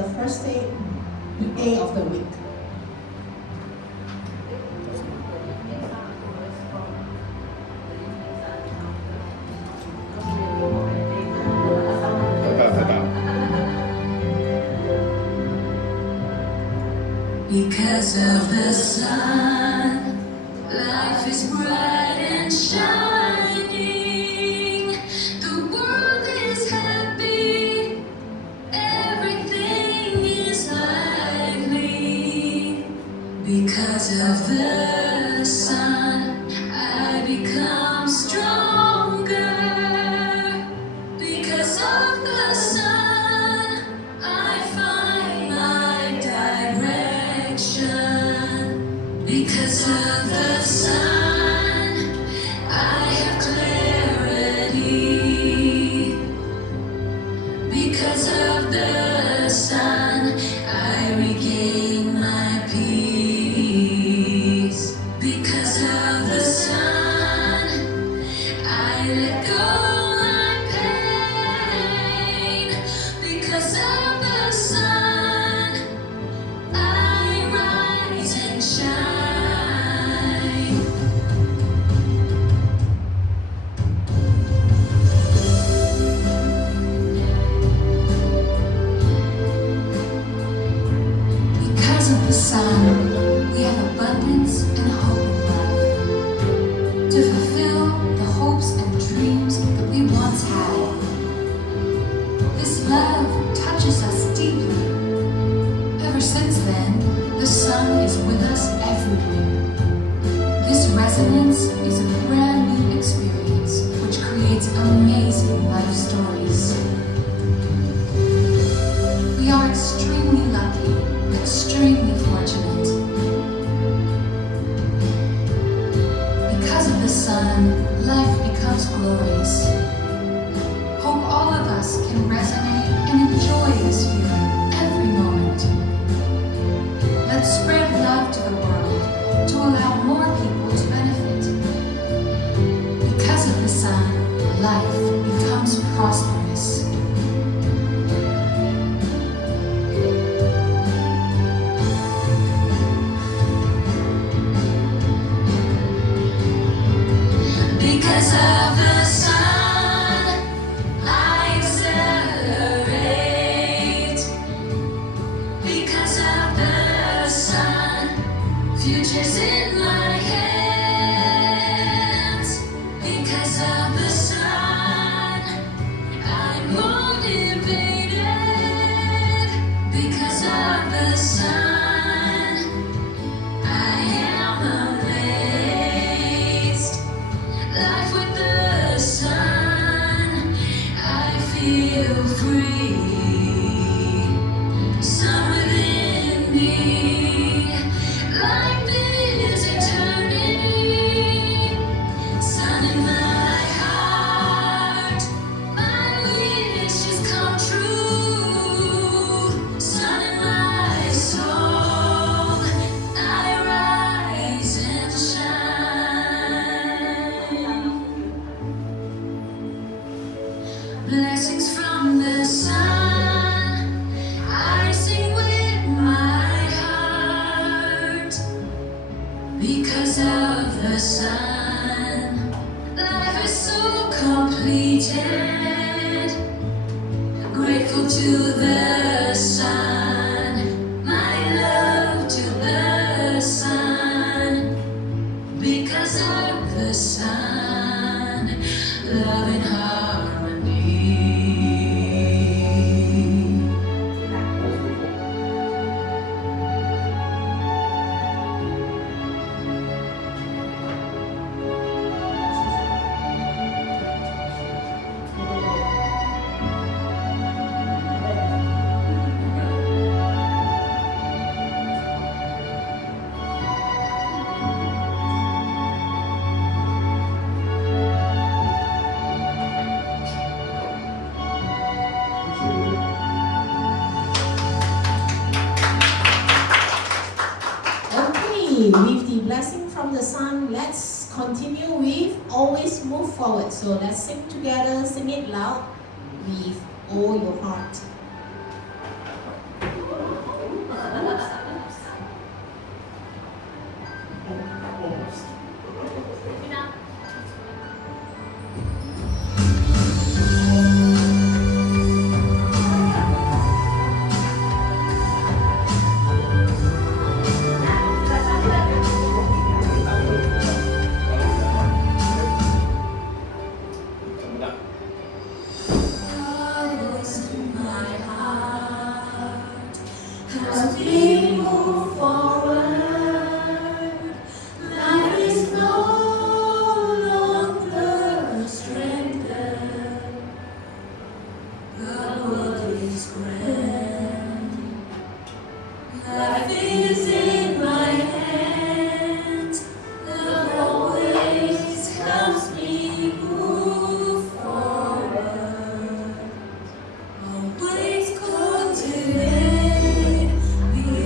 the first day of the week. Because of the sun, life is bright and shining. The world is happy, everything is lively. Because of the sun, I become stronger. Because of the sun, I find my direction. Because of the sun, I have clarity. Because of the sun, I regain my peace. Because of the sun, I let go my pain. Because of the sun, I rise and shine. Because of the sun, we have abundance and hope in life. To fulfill the hopes and dreams that we once had. This love touches us deeply. Ever since then, the sun is with us everywhere. This resonance is a brand new experience which creates amazing life stories. We are extremely lucky, extremely fortunate. Because of the sun, life becomes glorious. Hope all of us can resonate and enjoy this feeling every moment. Let's spread love to the world to allow more people to benefit. Because of the sun, life becomes prosperous. Because of the sun, I accelerate. Because of the sun, future's in my hands. Because of the sun, I'm motivated. Because of the sun, I am amazed. Life with the sun, I feel free. Sun within me, life is eternity. Sun in my heart, my wishes come true. Sun in my soul, I rise and shine. Blessings from the sun, I sing with my heart. Because of the sun, life is so completed. Grateful to the sun, my love to the sun. Because of the sun, love and harmony. With the blessing from the sun, let's continue with always move forward. So let's sing together, sing it loud with all your heart. as we move forward, life is no longer stranded. The world is grand. Life is in my hands. Love always helps me move forward. Always cultivate the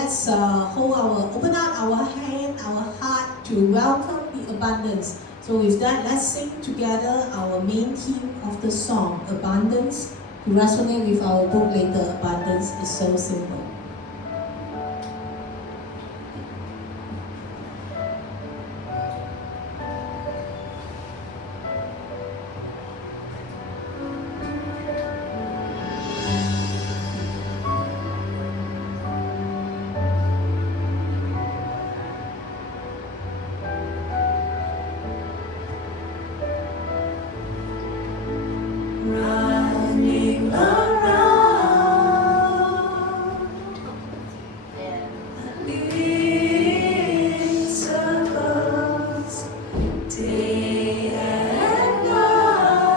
let's open out our hand, our heart to welcome the abundance. So with that, let's sing together our main theme of the song, Abundance, to resonate with our book later, Abundance is So Simple. Running around in circles, day and night,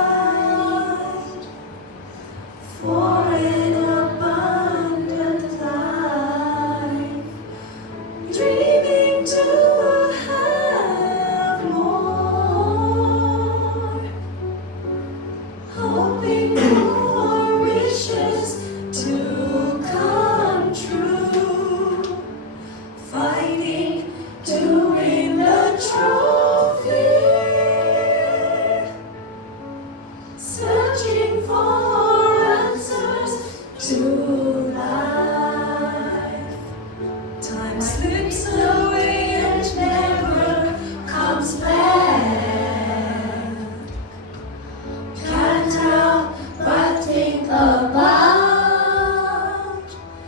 for an abundant life, dreaming to have more. Hoping for wishes to come true, fighting to win the trophy, searching for answers to life. Time slips away and never comes back. Can't help but think about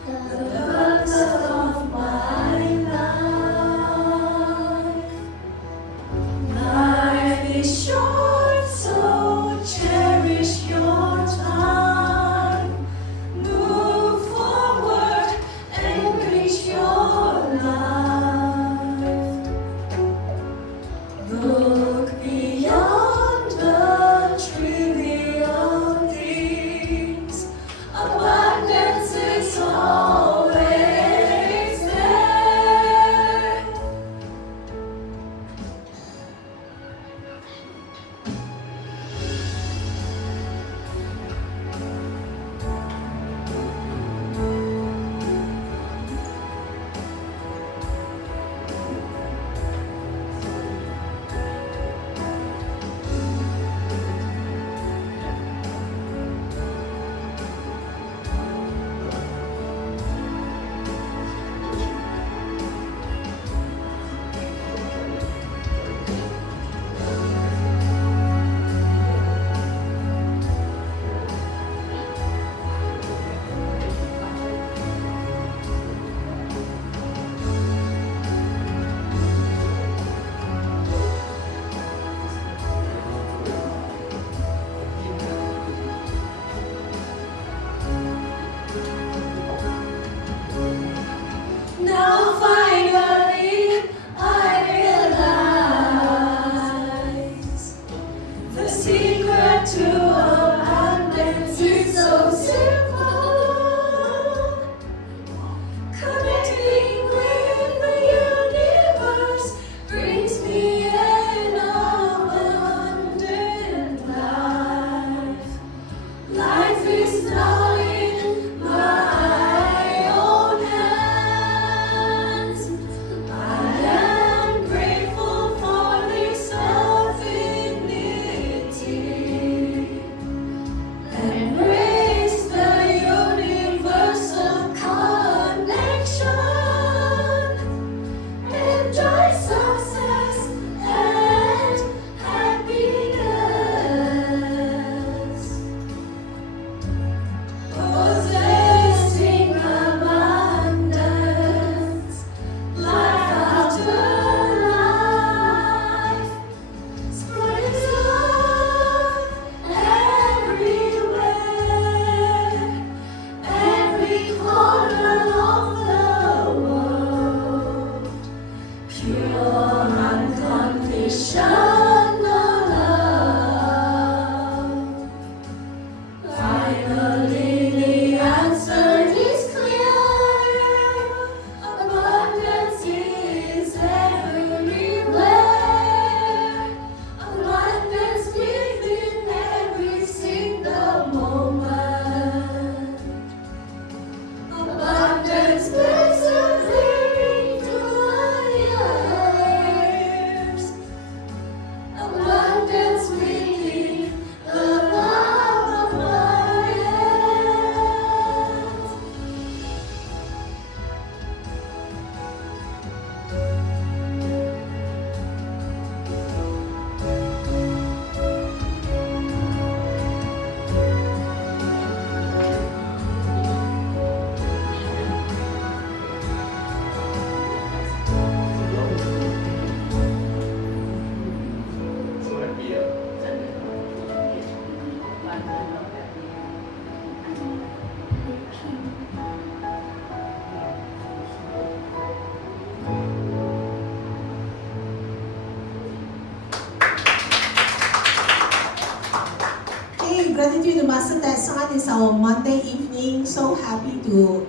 the purpose of my life. Life is short, so cherish your time. Move forward and reach your life. Look beyond the trivial things. Abundance is always there. Now finally I realize the secret to abundance is so simple. Connecting with the universe brings me an abundant life. Life is now in my own hands. Gratitude to Master Tatsan is our Monday evening. So happy to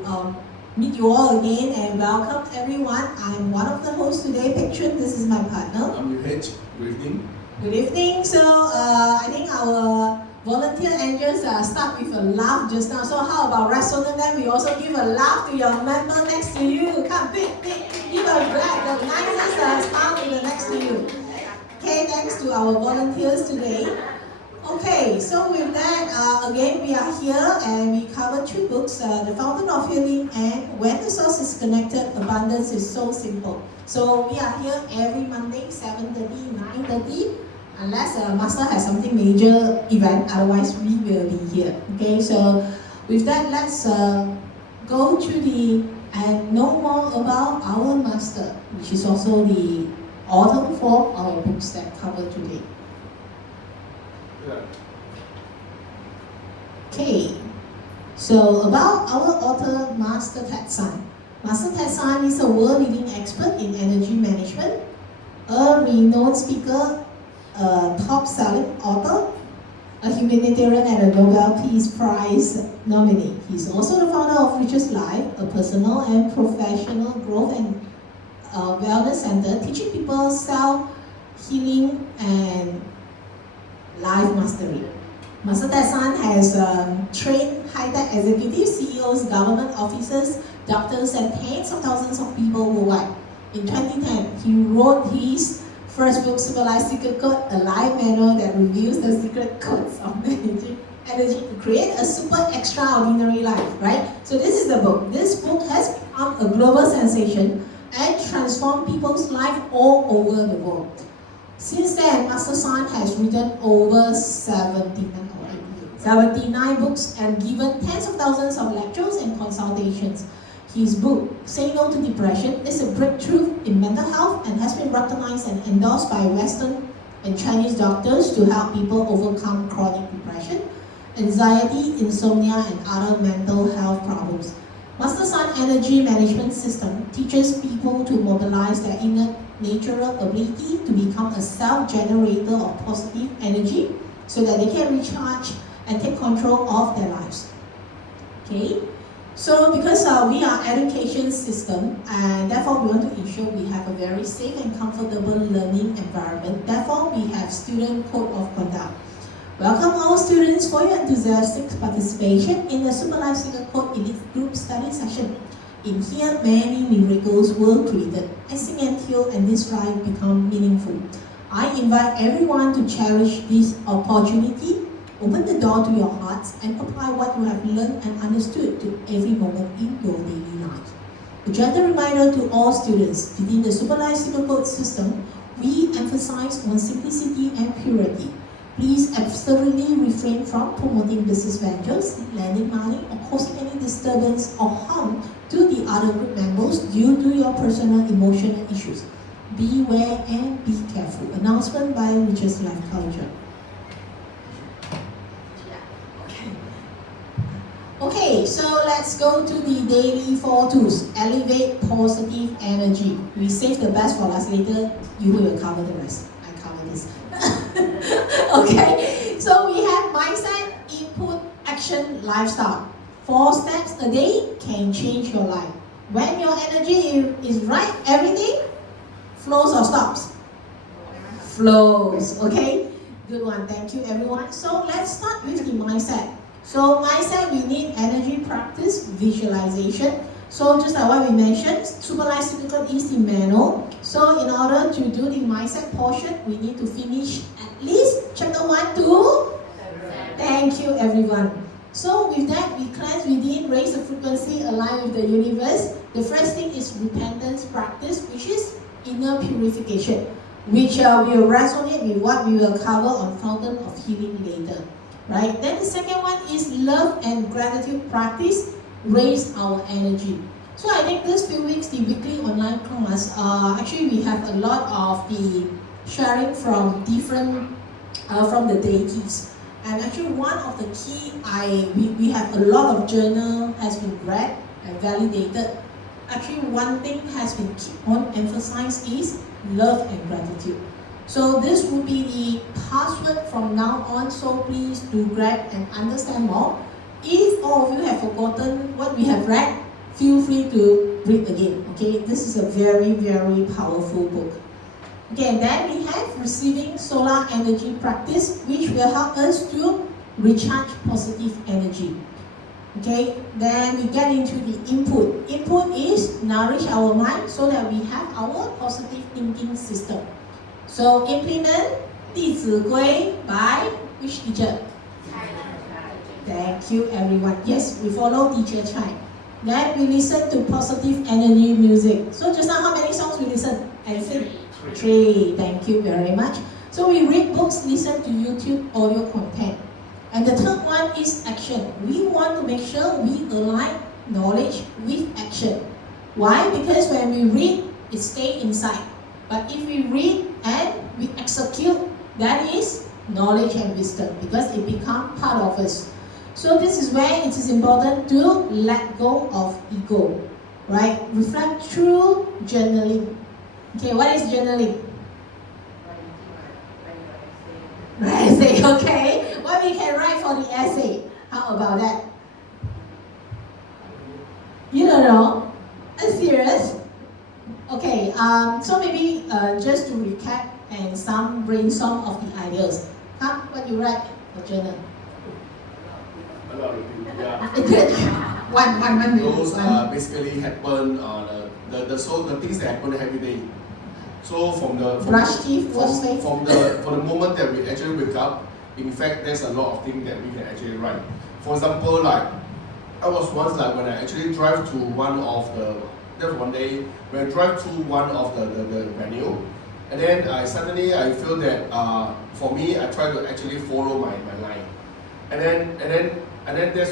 meet you all again and welcome everyone. I'm one of the hosts today, Phaik Choon. This is my partner. I'm Elit. Good evening. Good evening. So I think our volunteer angels start with a laugh just now. So how about resonant them? We also give a laugh to your member next to you. Come, big, give a brag, the nicest smile to the next to you. Okay, thanks to our volunteers today. Okay, so with that, again, we are here and we cover 2 books, The Fountain of Healing and When the Source is Connected, Abundance is So Simple. So we are here every Monday, 7:30, 9:30, unless Master has something major event, otherwise we will be here. Okay, so with that, let's go to and know more about our Master, which is also the author for our books that cover today. Yeah. Okay, so about our author, Master Tatsan. Master Tatsan is a world-leading expert in energy management, a renowned speaker, a top-selling author, a humanitarian and a Nobel Peace Prize nominee. He's also the founder of Richest Life, a personal and professional growth and wellness center, teaching people self-healing and life mastery. Master Tatsan has trained high-tech executives, CEOs, government officers, doctors, and tens of thousands of people worldwide. In 2010, he wrote his first book, Civilized Secret Code, a life manual that reveals the secret codes of energy to create a super extraordinary life, right? So this is the book. This book has become a global sensation and transformed people's life all over the world. Since then, Master San has written over 79 books and given tens of thousands of lectures and consultations. His book, Say No to Depression, is a breakthrough in mental health and has been recognized and endorsed by Western and Chinese doctors to help people overcome chronic depression, anxiety, insomnia, and other mental health problems. Master San Energy Management System teaches people to mobilize their inner natural ability to become a self-generator of positive energy so that they can recharge and take control of their lives. Okay, so because we are education system and therefore we want to ensure we have a very safe and comfortable learning environment, therefore we have student code of conduct. Welcome all students for your enthusiastic participation in the Super Life Secret Code Elite Group Study Session. In here, many miracles were created. I sing and heal and this life become meaningful. I invite everyone to cherish this opportunity, open the door to your hearts and apply what you have learned and understood to every moment in your daily life. A gentle reminder to all students, within the Super Life Secret Code system, we emphasize on simplicity and purity. Please absolutely refrain from promoting business ventures, lending money, or causing any disturbance or harm to the other group members due to your personal emotional issues. Beware and be careful. Announcement by Richest Life Culture. Okay, so let's go to the daily 4 tools. Elevate positive energy. We save the best for last. Later, you will cover the rest. I cover this. Okay, so we have mindset, input, action, lifestyle. 4 steps a day can change your life. When your energy is right, everything flows or stops? Flows, okay? Good one, thank you everyone. So let's start with the mindset. So mindset, we need energy practice, visualization. So just like what we mentioned, Super Life Secret Code is the manual. So in order to do the mindset portion, we need to finish at least chapter 1 to... Thank you everyone. So with that, we cleanse within, raise the frequency, align with the universe. The first thing is repentance practice, which is inner purification, which will resonate with what we will cover on Fountain of Healing later. Right? Then the second one is love and gratitude practice, raise our energy. So I think this few weeks, the weekly online class, actually we have a lot of the sharing from different, from the deities. And actually one of the key, we have a lot of journal has been read and validated. Actually one thing has been keep on emphasized is love and gratitude. So this will be the password from now on, so please do grab and understand more. If all of you have forgotten what we have read, feel free to read again. Okay, this is a very, very powerful book. Okay, and then we have receiving solar energy practice, which will help us to recharge positive energy. Okay, then we get into the input. Input is nourish our mind so that we have our positive thinking system. So implement 弟子规 by which teacher? Thank you everyone. Yes, we follow teacher Chai. Then we listen to positive energy music. So just now how many songs we listen? I think 3. Thank you very much. So we read books, listen to YouTube audio content. And the third one is action. We want to make sure we align knowledge with action. Why? Because when we read, it stays inside. But if we read and we execute, that is knowledge and wisdom because it becomes part of us. So this is where it is important to let go of ego, right? Reflect through journaling. Okay, what is journaling? Write essay, okay. What we can write for the essay? How about that? You don't know? Are you serious? Okay, so maybe just to recap and some brainstorm of the ideas. Huh? What you write for journal? A lot of things, yeah. one. Those basically happen, the things that happen every day. So brush teeth, wash face. from the moment that we actually wake up, in fact, there's a lot of things that we can actually write. For example, like I was once like when I actually drive to one of the, there was one day when I drive to one of the venue, and then suddenly I feel that for me I try to actually follow my line, and then there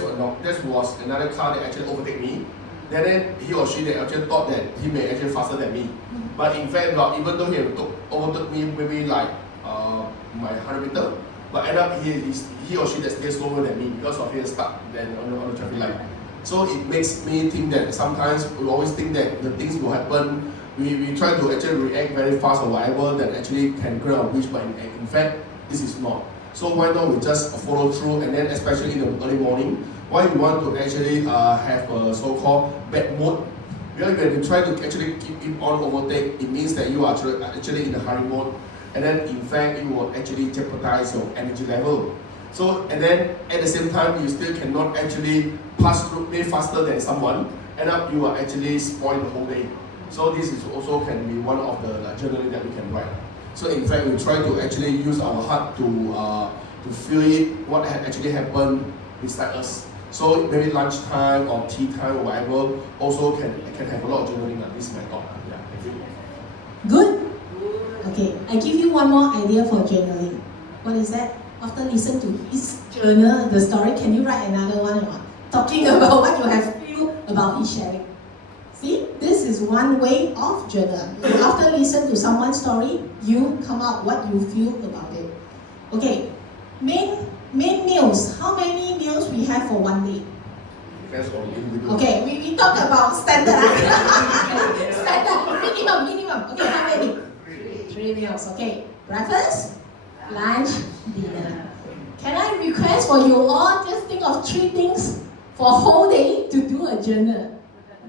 was another car that actually overtake me. Then he or she they actually thought that he may actually faster than me, but in fact even though he overtook me maybe like my 100 meter, but end up he or she that stays slower than me because of his stuck then on the traffic light. So it makes me think that sometimes we always think that the things will happen. We try to actually react very fast or whatever that actually can grant our wish, but in fact this is not. So why not we just follow through, and then especially in the early morning, why we want to actually have a so-called bad mode? Because when you try to actually keep it on overtake, it means that you are actually in the hurry mode, and then in fact it will actually jeopardize your energy level. So and then at the same time you still cannot actually pass through way faster than someone, end up you are actually spoil the whole day. So this is also can be one of the journaling that we can write. So in fact we try to actually use our heart to feel it, what had actually happened inside us. So maybe lunchtime or tea time or whatever also can have a lot of journaling. This is my thought. Yeah, thank you. Good? Okay, I give you one more idea for journaling. What is that? After listen to his journal, the story, can you write another one or not? Talking about what you have feel about his sharing. See, this is one way of journal. After listen to someone's story, you come out what you feel about it. Okay, main meals. How many meals we have for one day? Depends on individual. Okay, we talk about standard. Standard, minimum. Okay, how many? 3 meals. Okay, breakfast, lunch, dinner. Can I request for you all just think of 3 things for a whole day to do a journal?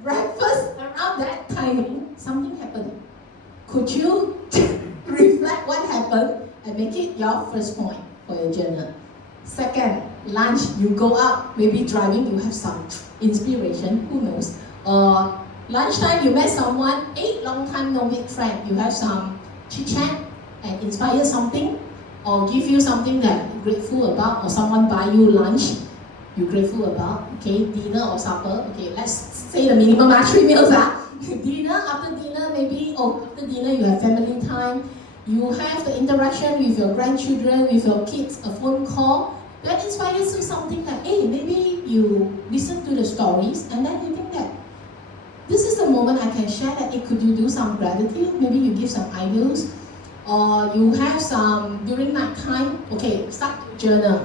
Breakfast, around that timing, something happened. Could you reflect what happened and make it your first point for your journal? Second, lunch, you go out, maybe driving, you have some inspiration, who knows? Or lunchtime, you met someone, long time no meet friend, you have some chit chat and inspire something, or give you something that you're grateful about, or someone buy you lunch you're grateful about. Okay, dinner or supper. Okay, let's say the minimum 3 meals. Dinner, after dinner, maybe after dinner you have family time. You have the interaction with your grandchildren, with your kids, a phone call. That inspires you something that, hey, maybe you listen to the stories and then you think that this is the moment I can share that, hey, could you do some gratitude? Maybe you give some ideas. Or you have some, during night time, okay, start journal.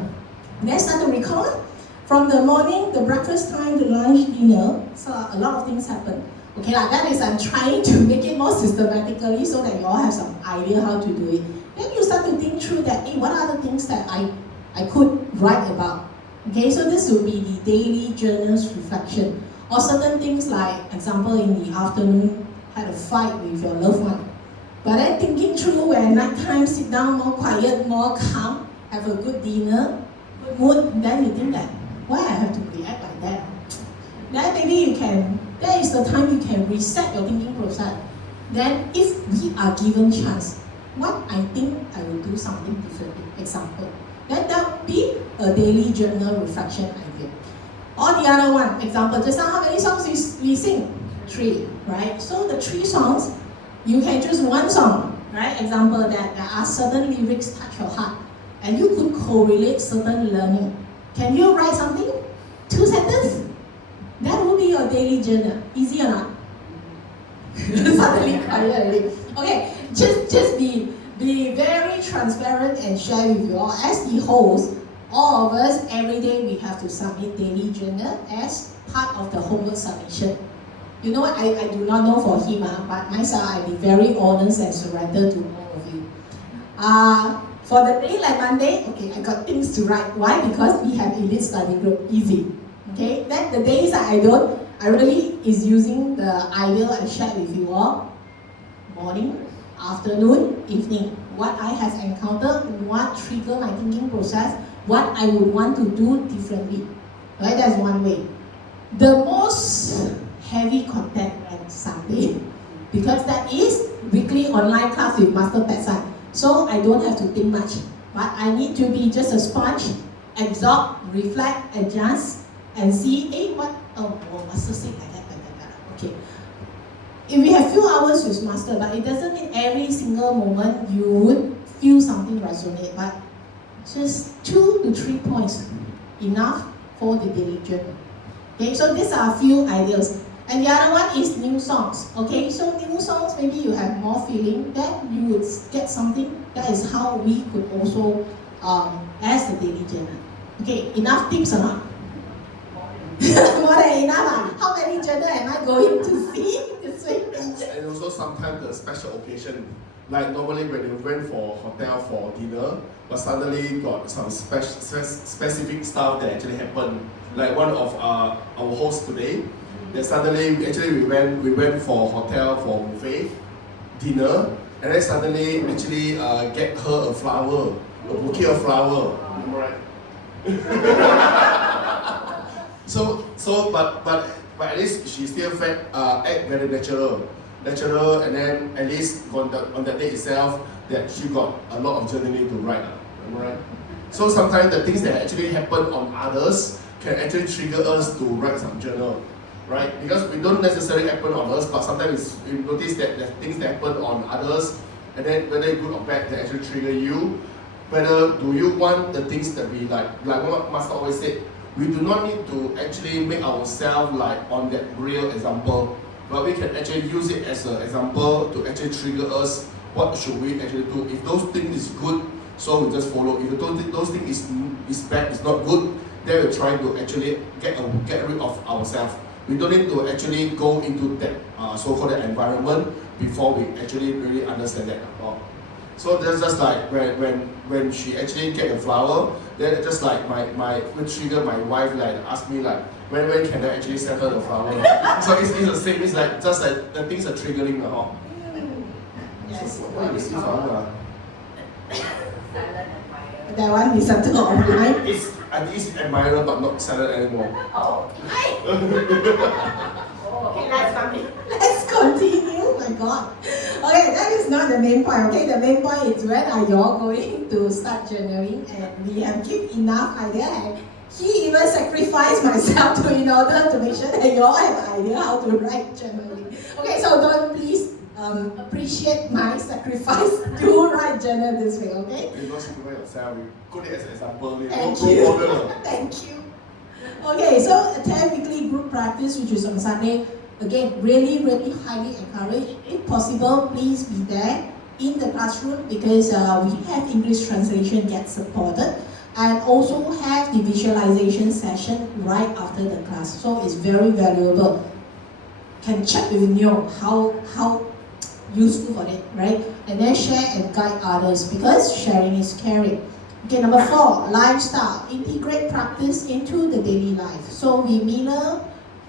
Then start to record. From the morning, the breakfast time, the lunch, dinner, so a lot of things happen. Okay, like that is I'm trying to make it more systematically so that you all have some idea how to do it. Then you start to think through that, hey, what are the things that I could write about? Okay, so this will be the daily journals reflection. Or certain things like, example, in the afternoon, had a fight with your loved one. But then thinking through when nighttime, sit down more quiet, more calm, have a good dinner, good mood, then you think that, why I have to react like that? Then maybe you can, that is the time you can reset your thinking process. Then if we are given chance, what I think I will do something differently, example. Then that would be a daily journal reflection idea. Or the other one, example, just now how many songs we sing? 3, right? So the 3 songs, you can choose one song, right? Example that there are certain lyrics touch your heart, and you could correlate certain learning. Can you write something? 2 sentences? That will be your daily journal. Easy or not? Suddenly quiet already. Okay, just be very transparent and share with you all. As the host, all of us, every day we have to submit daily journal as part of the homework submission. You know what, I do not know for him, but myself, I'll be very honest and surrender to all of you. For the day like Monday, okay, I got things to write. Why? Because we have Elit study group, easy. Okay, then the days that I don't, I really is using the idea I shared with you all. Morning, afternoon, evening. What I have encountered, what trigger my thinking process, what I would want to do differently. Right, that's one way. The most heavy content on Sunday, because that is weekly online class with Master Petsan. So I don't have to think much, but I need to be just a sponge, absorb, reflect, adjust, and see, hey, what, Master said like that. Okay. If we have few hours with Master, but it doesn't mean every single moment you would feel something resonate, but just 2 to 3 points, enough for the daily journal. Okay, so these are a few ideas. And the other one is new songs. Okay, so new songs, maybe you have more feeling, then you would get something. That is how we could also, as the daily journal. Okay, enough tips or not? More than enough. How many journal am I going to see this week? And also sometimes the special occasion, like normally when you went for hotel for dinner, but suddenly got some specific stuff that actually happened. Like one of our hosts today, that suddenly we went for hotel for buffet dinner, and then suddenly actually get her a flower, a bouquet of flower. Right? But at least she still act very natural, and then at least on that day itself that she got a lot of journaling to write. Right? So sometimes the things that actually happen on others can actually trigger us to write some journal, right? Because we don't necessarily happen on us, but sometimes we notice that there's things that happen on others, and then whether good or bad, they actually trigger you. Whether do you want the things that we like what Master always said, we do not need to actually make ourselves like on that real example, but we can actually use it as an example to actually trigger us. What should we actually do? If those things is good, so we just follow. If those things is bad, is not good, then we try to actually get rid of ourselves. We don't need to actually go into that so-called environment before we actually really understand that at all. So that's just like when she actually get the flower, then just like my trigger my wife like ask me like when can I actually send her the flower? So it's the same. It's like just like the things are triggering at all. Yes. So why you see flower? That one is something online. I think it's admirer but not silent anymore. Oh. Okay, Let's continue. My God. Okay, that is not the main point. Okay, the main point is when are you all going to start journaling, and we have give enough idea. And he even sacrificed myself in order to make sure that you all have idea how to write journaling. Okay, so don't please appreciate my sacrifice to write journal this way. Okay. You don't sacrifice yourself. You put it as an example. Thank you. Thank you. Okay, so attend weekly group practice, which is on Sunday. Again, really highly encouraged. If possible, please be there in the classroom because we have English translation get supported, and also have the visualization session right after the class. So it's very valuable. can check with Neo how useful for it, right? And then share and guide others because sharing is caring. Okay, number 4, lifestyle. Integrate practice into the daily life. So we mirror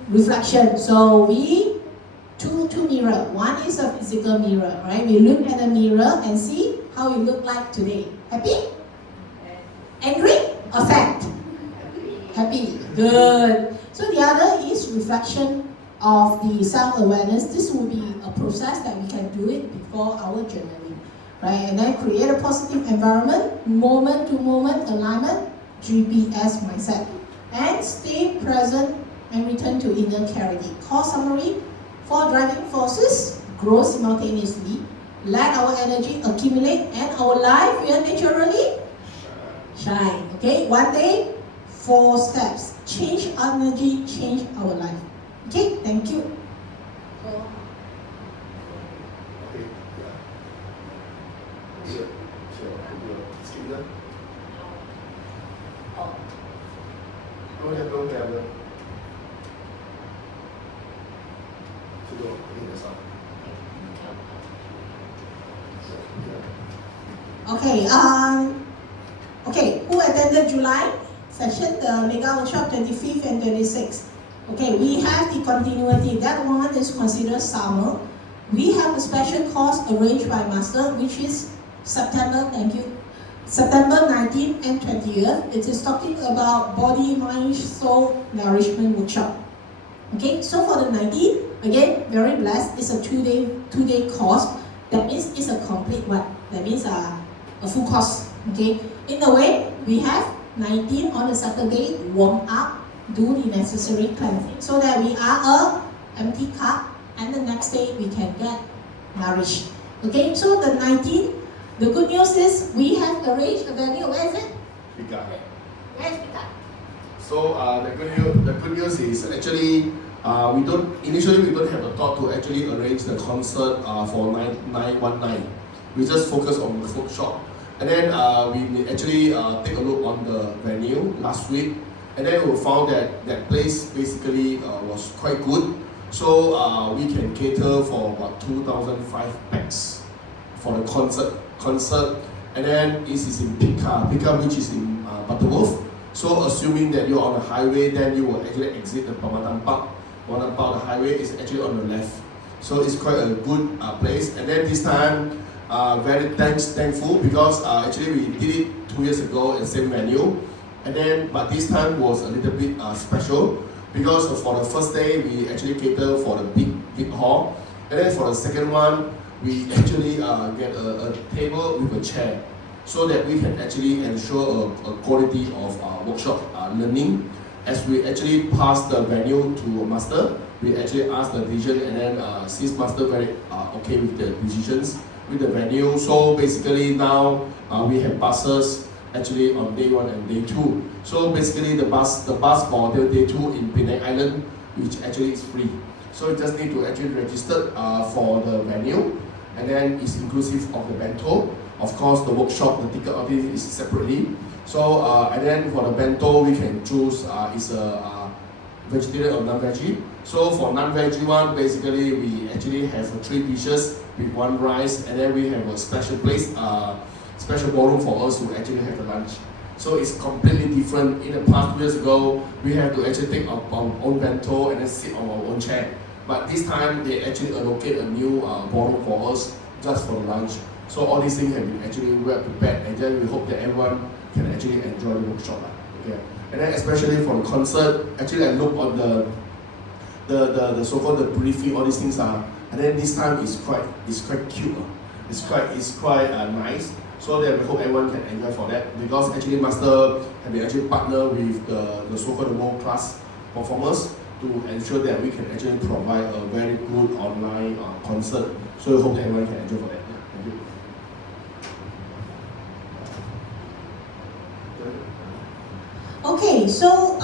reflection. So we two mirror. One is a physical mirror, right? We look at the mirror and see how you look like today. Happy? Angry? Or sad? Happy. Good. So the other is reflection of the self-awareness. This will be a process that we can do it before our journaling, right? And then create a positive environment, moment-to-moment alignment, GPS mindset, and stay present and return to inner clarity. Core summary: 4 driving forces grow simultaneously. Let our energy accumulate and our life will naturally shine. Okay, one day, 4 steps. Change energy, change our life. Okay, thank you. Okay, yeah. Skip that. Don't have. That's all. Okay, who attended July session, the mega workshop 25th and 26th? Okay, we have the continuity. That one is considered summer. We have a special course arranged by Master, which is September 19th and 20th. It is talking about body, mind, soul nourishment workshop. Okay, so for the 19th, again, very blessed. It's a two-day course. That means it's a complete one. That means a full course. Okay, in a way, we have 19 on a Saturday, warm up, do the necessary cleansing, so that we are a empty cup, and the next day we can get nourished. Okay, so the 19th, the good news is we have arranged a venue. Where is it? Pika. Where is Pika? So the good news is actually we don't have a thought to actually arrange the concert for 919. We just focus on the workshop, and then we actually take a look on the venue last week, and then we found that that place basically was quite good. So we can cater for about 2,005 pax for the concert, and then this is in Pika, which is in Butterworth. So assuming that you're on the highway, then you will actually exit the Pamatang Park. Pamatang Park, the highway is actually on the left. So it's quite a good place. And then this time, very thankful because actually we did it 2 years ago in the same venue. And then, but this time was a little bit special because for the first day we actually cater for the big hall, and then for the second one we actually get a table with a chair, so that we can actually ensure a quality of workshop learning. As we actually pass the venue to Master, we actually ask the decision, and then since Master very okay with the decisions with the venue, so basically now we have buses actually on day 1 and day 2. So basically the bus for the day 2 in Penang Island, which actually is free. So you just need to actually register for the venue, and then it's inclusive of the bento. Of course, the workshop, the ticket of it is separately. So and then for the bento, we can choose is a vegetarian or non-veggie. So for non-veggie one, basically we actually have 3 dishes with 1 rice, and then we have a special place, special ballroom for us to actually have the lunch. So it's completely different. In the past 2 years ago, we have to actually take our own bento and then sit on our own chair. But this time, they actually allocate a new ballroom for us just for the lunch. So all these things have been actually well prepared, and then we hope that everyone can actually enjoy the workshop. Okay. And then especially for the concert, actually I look on the so-called the briefing, all these things are, and then this time is quite cute. It's quite nice. So that we hope everyone can enjoy for that, because actually Master have been actually partner with the so-called world-class performers to ensure that we can actually provide a very good online concert. So we hope that everyone can enjoy for that. Thank you. Okay, so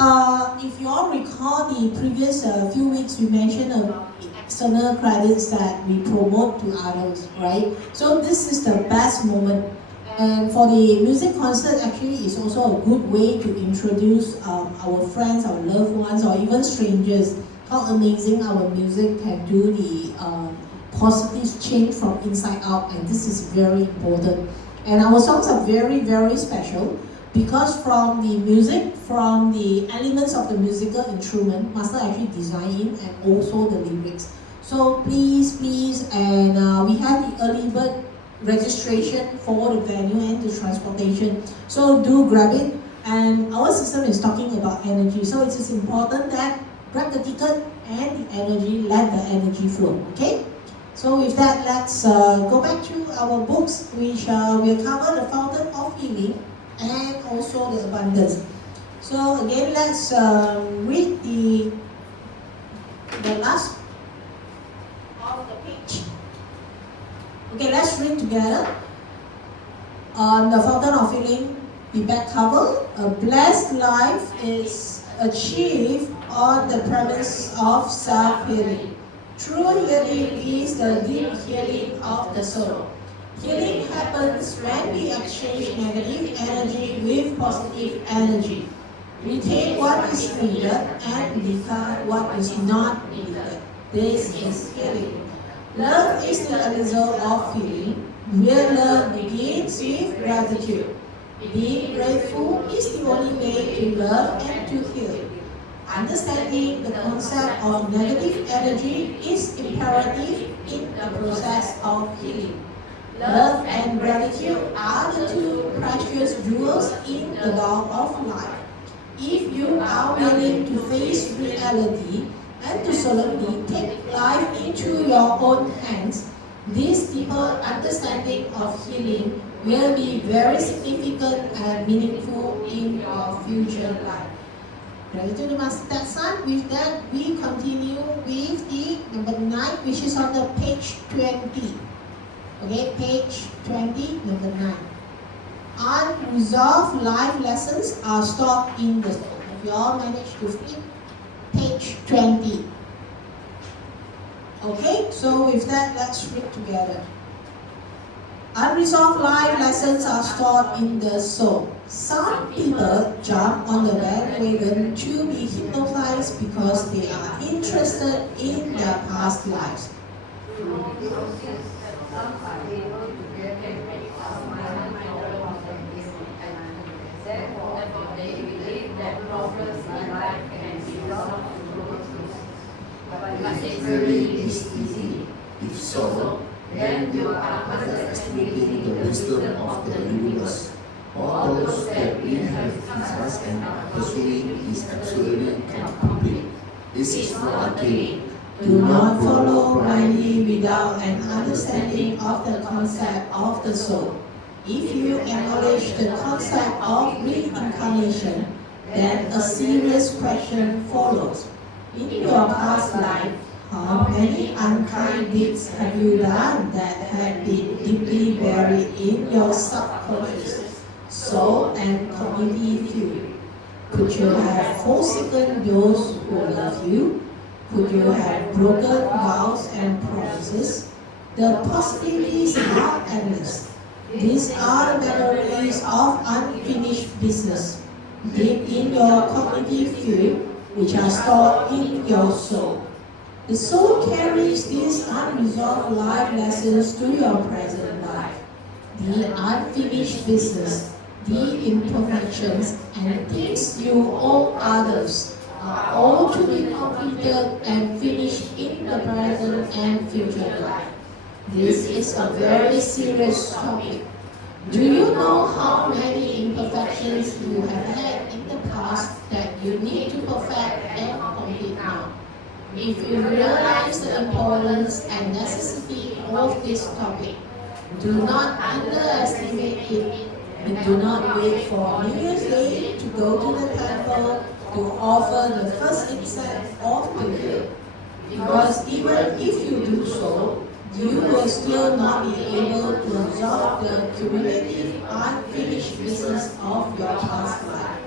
if you all recall the previous few weeks, we mentioned about the external credits that we promote to others, right? So this is the best moment. And for the music concert, actually, it's also a good way to introduce our friends, our loved ones, or even strangers how amazing our music can do the positive change from inside out, and this is very important. And our songs are very, very special because from the music, from the elements of the musical instrument, Master actually designed in, and also the lyrics. So please, and we have the early bird registration for the venue and the transportation. So do grab it. And our system is talking about energy, so it is important that grab the ticket and the energy, let the energy flow. Okay. So with that, let's go back to our books, which will cover the fountain of healing and also the abundance. So again, let's read the last of the page. Okay, let's read together. On the fountain of healing, the back cover, a blessed life is achieved on the premise of self-healing. True healing is the deep healing of the soul. Healing happens when we exchange negative energy with positive energy. We take what is needed and discard what is not needed. This is healing. Love is the result of healing. Real love begins with gratitude. Being grateful is the only way to love and to heal. Understanding the concept of negative energy is imperative in the process of healing. Love and gratitude are the two precious jewels in the doll of life. If you are willing to face reality and to solemnly take life into your own hands, this deeper understanding of healing will be very significant and meaningful in your future life. Gratitude to Master Sun. With that, we continue with the number 9, which is on the page 20. Okay, page 20, number 9. Unresolved life lessons are stored in the soul. If you all manage to flip page 20. Okay, so with that, let's read together. Unresolved life lessons are stored in the soul. Some people jump on the bandwagon to be hypnotized because they are interested in their past lives. Very easy. If so, then you are underestimating the wisdom of the universe. All those that we have discussed and pursuing is absolutely complete. This is not a game. Do not follow blindly without an understanding of the concept of the soul. If you acknowledge the concept of reincarnation, then a serious question follows. In your past life, how many unkind deeds have you done that have been deeply buried in your subconscious, soul and cognitive field? Could you have forsaken those who love you? Could you have broken vows and promises? The possibilities are endless. These are the memories of unfinished business deep in your cognitive field, which are stored in your soul. The soul carries these unresolved life lessons to your present life. The unfinished business, the imperfections, and things you owe others are all to be completed and finished in the present and future life. This is a very serious topic. Do you know how many imperfections you have had in the past that you need to perfect and complete now? If you realize the importance and necessity of this topic, do not underestimate it, and do not wait for New Year's Day to go to the temple to offer the first incense of the year. Because even if you do so, you will still not be able to resolve the cumulative unfinished business of your past life.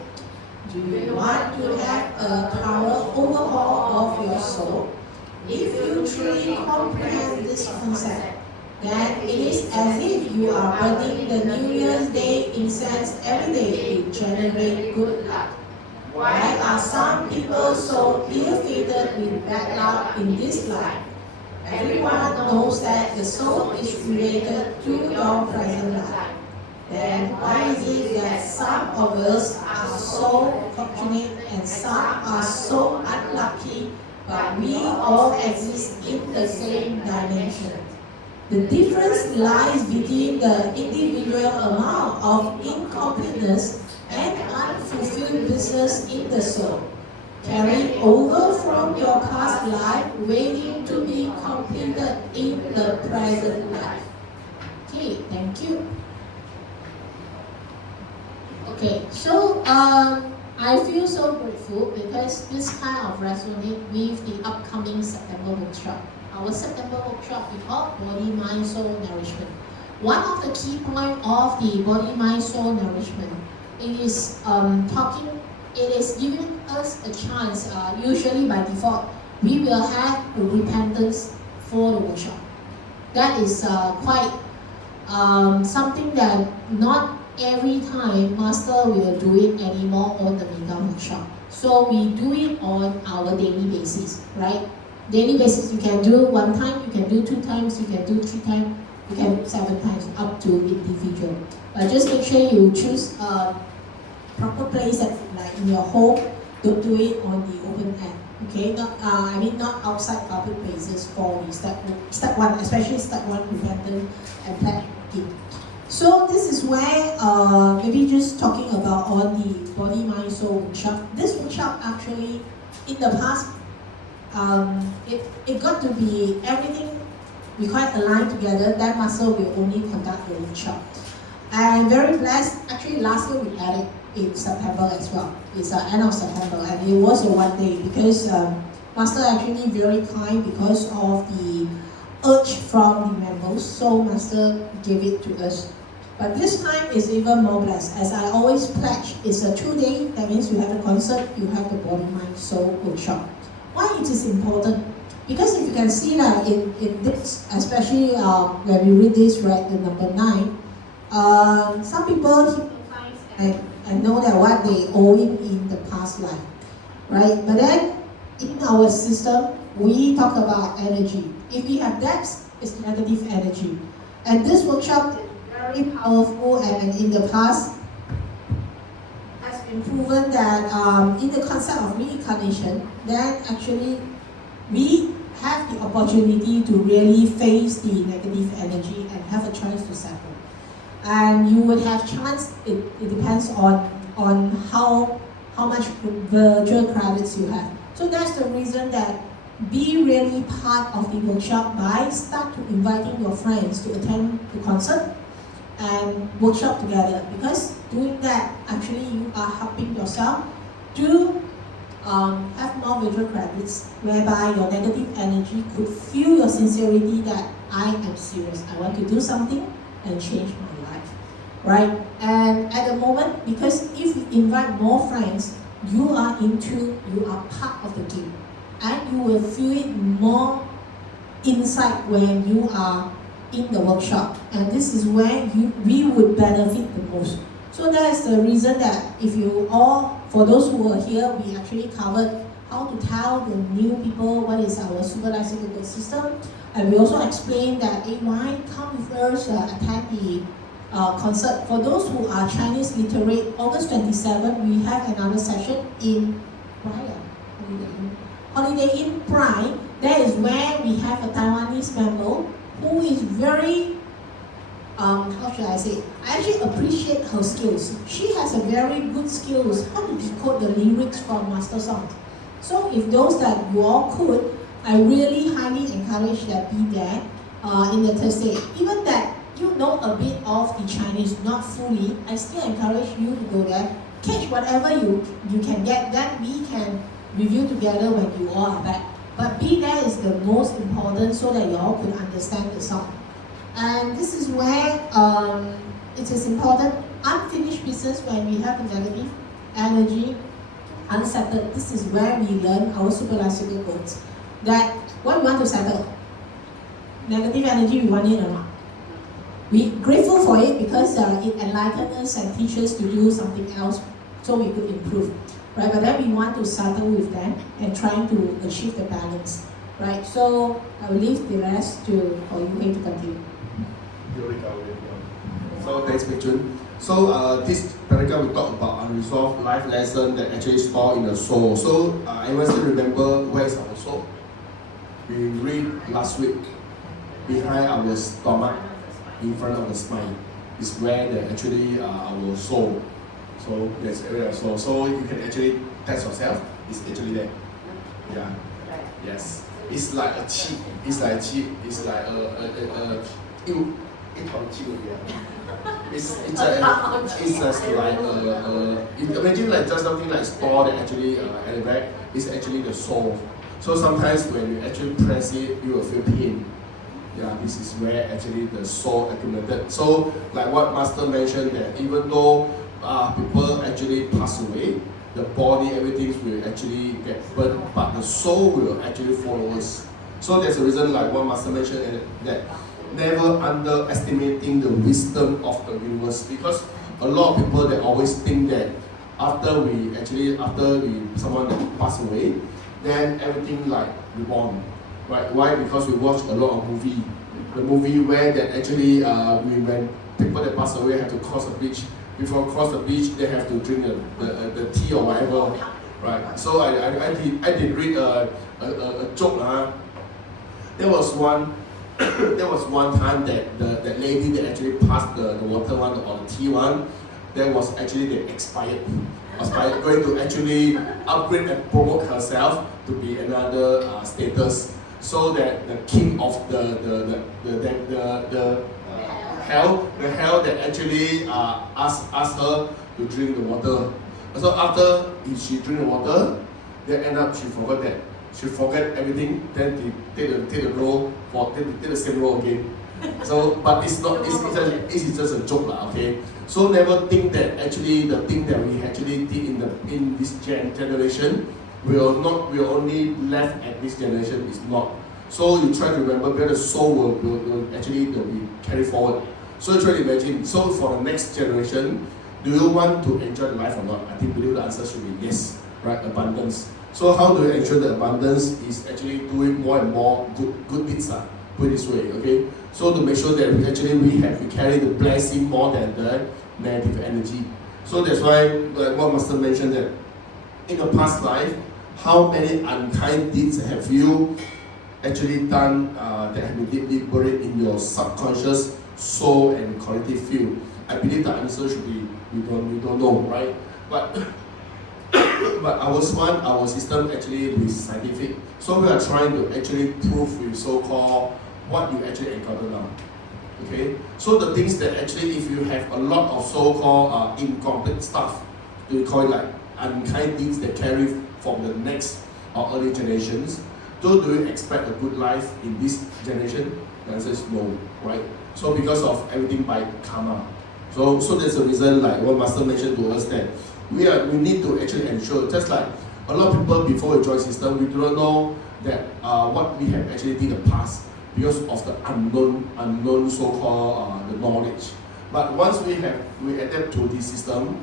Do you want to have a thorough overhaul of your soul? If you truly comprehend this concept, then it is as if you are burning the New Year's Day incense every day to generate good luck. Why are some people so ill-fated with bad luck in this life? Everyone knows that the soul is related to your present life. Then why is it that some of us are so fortunate and some are so unlucky, but we all exist in the same dimension? The difference lies between the individual amount of incompleteness and unfulfilled business in the soul, carried over from your past life, waiting to be completed in the present life. Okay, thank you. Okay, so I feel so grateful because this kind of resonate with the upcoming September workshop. Our September workshop is called Body, Mind, Soul Nourishment. One of the key points of the Body, Mind, Soul Nourishment is it is giving us a chance, usually by default, we will have a repentance for the workshop. That is quite something that not every time Master will do it anymore on the Mega workshop. So we do it on our daily basis, right? Daily basis, you can do 1 time, you can do 2 times, you can do 3 times, you can do 7 times, up to individual. But just make sure you choose a proper place, like in your home. Don't do it on the open air. Okay, not outside public places for the step 1, especially step 1 repentance and pledge gift. So this is where maybe just talking about on the Body, Mind, Soul workshop. This workshop actually, in the past, it got to be everything we quite aligned together. That Master will only conduct the workshop. I'm very blessed. Actually, last year we had it in September as well. It's the end of September, and it was a 1 day because Master actually very kind because of the urge from the members. So Master gave it to us. But this time is even more blessed. As I always pledge, it's a 2 day. That means you have a concert, you have the Body, Mind, Soul workshop. Why it is important? Because if you can see that in this, especially when we read this, right, the number 9, some people hypnotize and know that what they owing in the past life, right? But then in our system, we talk about energy. If we have debts, it's negative energy. And this workshop is very powerful, and in the past has been proven that in the concept of reincarnation, then actually we have the opportunity to really face the negative energy and have a chance to settle. And you would have chance, it depends on how much virtual credits you have. So that's the reason that be really part of the workshop by start to inviting your friends to attend the concert and workshop together, because doing that actually you are helping yourself to have more virtual credits, whereby your negative energy could feel your sincerity that I am serious, I want to do something and change my life, right? And at the moment, because if you invite more friends, you are part of the game, and you will feel it more inside when you are in the workshop, and this is where we would benefit the most. So that's the reason that if you all, for those who are here, we actually covered how to tell the new people what is our super life cycle system, and we also explained that why come with us attend the concert. For those who are Chinese literate, August 27, we have another session in Holiday Inn Prime. That is where we have a Taiwanese member who is very, how should I say, I actually appreciate her skills. She has a very good skills how to decode the lyrics from Master Song. So if those that you all could, I really highly encourage that be there in the Thursday. Even that you know a bit of the Chinese, not fully, I still encourage you to go there. Catch whatever you can get, that we can review together when you all are back. But be there is the most important so that you all could understand the song. And this is where it is important. Unfinished business, when we have the negative energy unsettled, this is where we learn our superlogical codes. That what we want to settle, negative energy, we want it or not. We're grateful for it because it enlightens us and teaches us to do something else so we could improve. right? But then we want to settle with them and trying to achieve the balance, right? So I will leave the rest for you to continue. So thanks, Choon. So this paragraph we talk about unresolved life lesson that actually store in the soul. So anyone still remember where is our soul? We read last week. Behind our stomach, in front of the spine, is where the actually our soul. So that's area of soul. So you can actually test yourself. It's actually there. Yeah. Yes. It's like a chip. It's like a chip. It's like it's just like imagine like just something like store that actually at the back is actually the soul. So sometimes when you actually press it, you will feel pain. Yeah, this is where actually the soul accumulated. So like what Master mentioned, that even though people actually pass away, the body, everything will actually get burnt, but the soul will actually follow us. So there's a reason like what Master mentioned, that never underestimating the wisdom of the universe, because a lot of people that always think that after someone that pass away, then everything like reborn. Right? Why? Because we watch a lot of movie. The movie where that actually when people that pass away have to cross a bridge. Before cross the beach, they have to drink the tea or whatever. Right? So I did read a joke. There was one time that that lady that actually passed the water one or the tea one, that was actually the expired. Going to actually upgrade and promote herself to be another status, so that the king of the hell that actually asked her to drink the water. So after she drink the water, then end up she forgot everything. Then take the role take the same role again. So, but it's just a joke, okay. So never think that actually the thing that we actually did in this generation will only left at this generation is not. So you try to remember where the soul will actually be carried forward. So you try to imagine. So for the next generation, do you want to enjoy life or not? I believe the answer should be yes, right? Abundance. So how do you ensure the abundance is actually doing more and more good deeds? Put it this way, okay? So to make sure that we carry the blessing more than the negative energy. So that's why, like what Master mentioned, that in the past life, how many unkind deeds have you actually done that have been deeply buried in your subconscious soul and collective field? I believe the answer should be we don't know, right? But our system actually is scientific. So we are trying to actually prove with so-called what you actually encounter now. Okay? So the things that actually, if you have a lot of so-called incomplete stuff, we call it like unkind deeds that carry from the next or early generations, do you expect a good life in this generation? The answer is no, right? So because of everything by karma. So there's a reason, like what Master mentioned to us, that we need to actually ensure, just like a lot of people before we join system, we do not know that what we have actually did in the past because of the unknown so-called the knowledge. But once we adapt to this system,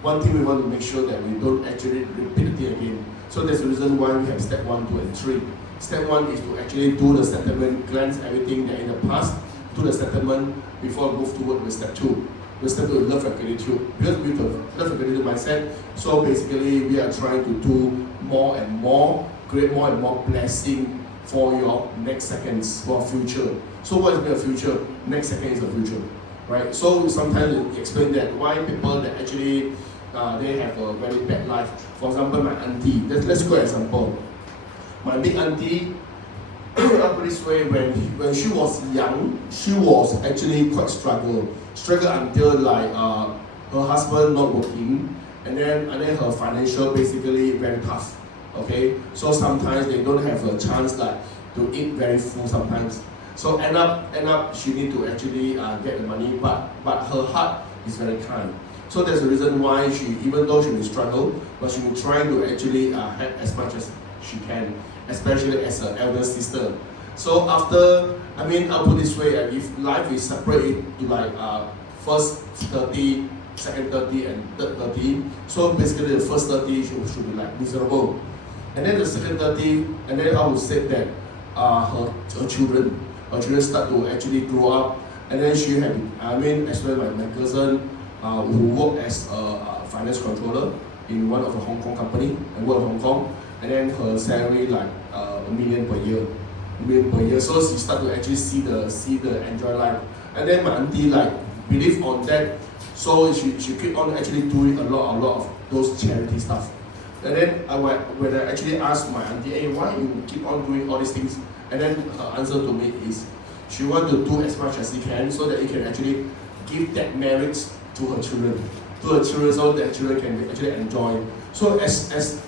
one thing we want to make sure that we don't actually repeat the thing again. So that's the reason why we have step 1, 2, and 3. Step 1 is to actually do the settlement, cleanse everything that in the past, do the settlement before we move toward the step 2. The step 2 is love and gratitude. Because with the love and gratitude mindset, so basically we are trying to do more and more, create more and more blessing for your next seconds, for future. So what is the future? Next second is the future, right? So sometimes we explain that why people that actually they have a very bad life. For example, my auntie. Let's go example. My big auntie, put this way, when she was young, she was actually quite struggle until like her husband not working, and then her financial basically very tough. Okay, so sometimes they don't have a chance like to eat very full sometimes. So end up she need to actually get the money, but her heart is very kind. So there's a reason why she, even though she will struggle, but she will try to actually help as much as she can, especially as an elder sister. So after, I'll put this way, if life is separated to like first 30 second 30, and third 30. So basically the first 30 should be like miserable. And then the second 30, and then I would say that her children start to actually grow up. And then she had, as well my cousin who worked as a finance controller in one of the Hong Kong company and worked in Hong Kong. And then her salary like $1 million per year. So she started to actually see the enjoy life. And then my auntie like believe on that, so she keep on actually doing a lot of those charity stuff. And then when I actually asked my auntie, hey, why you keep on doing all these things? And then her answer to me is, she want to do as much as she can so that he can actually give that merits to her children, so that children can actually enjoy. So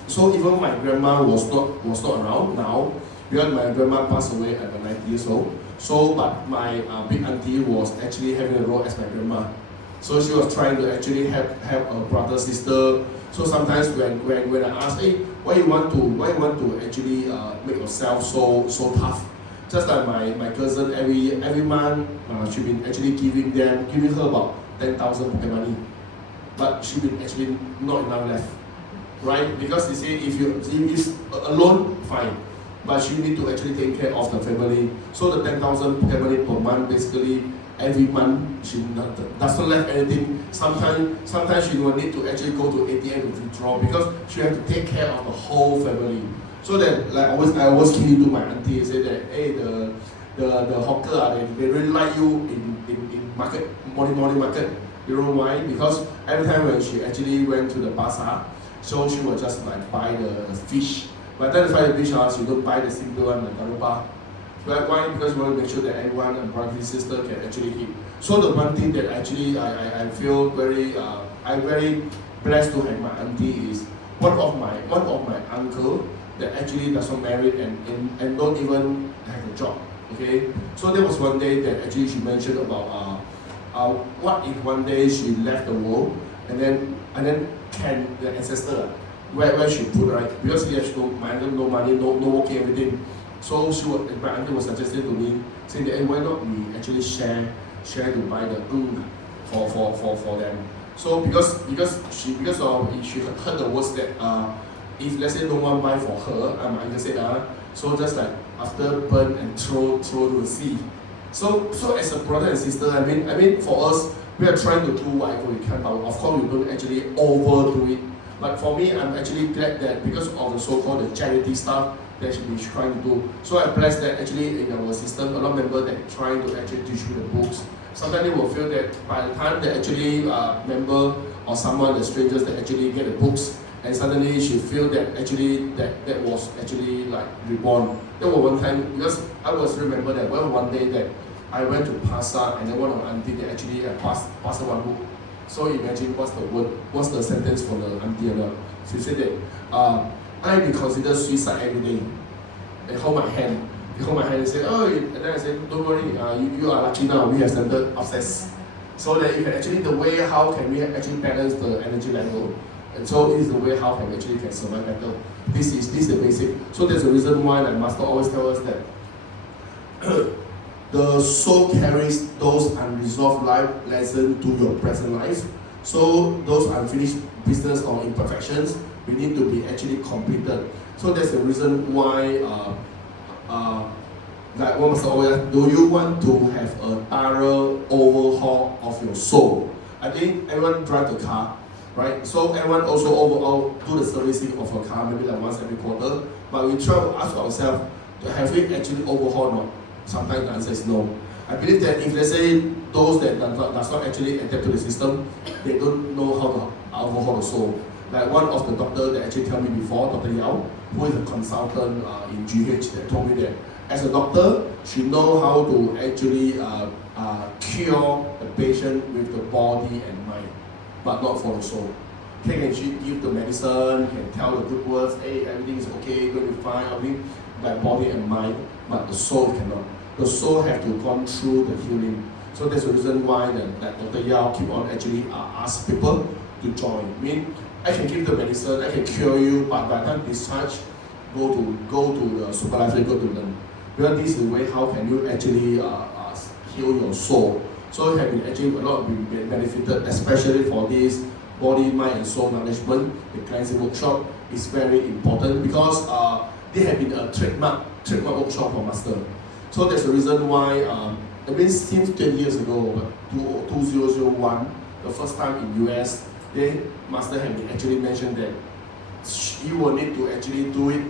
so even my grandma was not around now, because my grandma passed away at 90 years old. So but my big auntie was actually having a role as my grandma. So she was trying to actually help a brother, sister. So sometimes when I ask, hey, why you want to actually make yourself so tough? Just like my cousin, every month she been actually giving her about 10,000 pocket money, but she been actually not enough left, right? Because they say if alone, fine, but she need to actually take care of the family. So the 10,000 pocket money per month, basically every month she doesn't left anything. Sometimes she will need to actually go to ATM to withdraw because she have to take care of the whole family. So that like I always key to my auntie and say that, hey, the hawker they really like you in market, morning market. You know why? Because every time when she actually went to the pasar, so she will just like buy the fish. By the time you find the fish, she don't buy the simple one, the garupa. But why? Because we want to make sure that everyone and brother and sister can actually eat. So the one thing that actually I feel I'm very blessed to have my auntie is one of my uncle that actually doesn't marry and don't even have a job. Okay, so there was one day that actually she mentioned about what if one day she left the world and then can the ancestor where she put, right? Because he has no money, no working, everything. So my auntie was suggesting to me, saying that, hey, why not we actually share to buy the for them. So because she heard the words that if let's say no one buy for her, my uncle said so just like after burn and throw to the sea. So as a brother and sister, I mean for us, we are trying to do whatever we can, but of course we don't actually overdo it. But for me, I'm actually glad that because of the so-called the charity stuff that she's trying to do. So I'm blessed that actually in our system, a lot of members that trying to actually distribute the books. Sometimes they will feel that by the time they actually member or someone, the strangers that actually get the books, and suddenly she feel that actually that was actually like reborn. There was one time, because I was remember that one day that I went to Pasar and then one of the auntie that actually passed one book. So imagine what's the sentence for the auntie or not. She said that I be considered suicide every day. They hold my hand and say, oh, and then I said, don't worry, you are lucky now, we have standard obsess. So that you can actually, the way how can we actually balance the energy level. And so this is the way how can actually can survive better. This is the basic. So there's a reason why the master always tells us that the soul carries those unresolved life lessons to your present life. So those unfinished business or imperfections, we need to be actually completed. So that's the reason why like one master always, do you want to have a thorough overhaul of your soul? I think everyone drive the car, right? So everyone also overall do the servicing of a car, maybe like once every quarter. But we try to ask ourselves, have we actually overhauled or not? Sometimes the answer is no. I believe that if let's say those that does not actually adapt to the system, they don't know how to overhaul the soul. Like one of the doctors that actually told me before, Dr. Yao, who is a consultant in GH, that told me that as a doctor, she knows how to actually cure the patient with the body and mind, but not for the soul. Okay, can she give the medicine, can tell the good words, hey, everything is okay, going to be fine, everything, by body and mind, but the soul cannot. The soul have to go through the healing. So that's the reason why that Dr. Yao keep on actually ask people to join. I mean, I can give the medicine, I can cure you, but by the time discharge, go to the supervisor, go to them. Because this is the way how can you actually heal your soul. So it has been actually a lot been benefited, especially for this body, mind, and soul management. The cleansing workshop is very important because they have been a trademark workshop for Master. So that's the reason why. I mean, since 20 years ago, 2001, the first time in US, the Master had actually mentioned that you will need to actually do it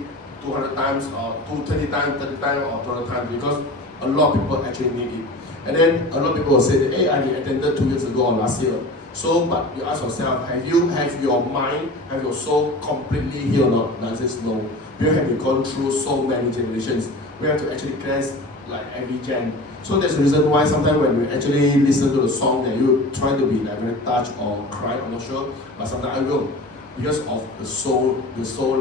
200 times or 20 times, 30 times or 200 times because a lot of people actually need it. And then a lot of people will say that, hey, I attended 2 years ago or last year. So, but you ask yourself, have your mind, have your soul completely healed or not? The answer is no. We have gone through so many generations. We have to actually cleanse like every gen. So that's the reason why sometimes when we actually listen to the song that you try to be like very touched or cry, I'm not sure, but sometimes I will. Because of the soul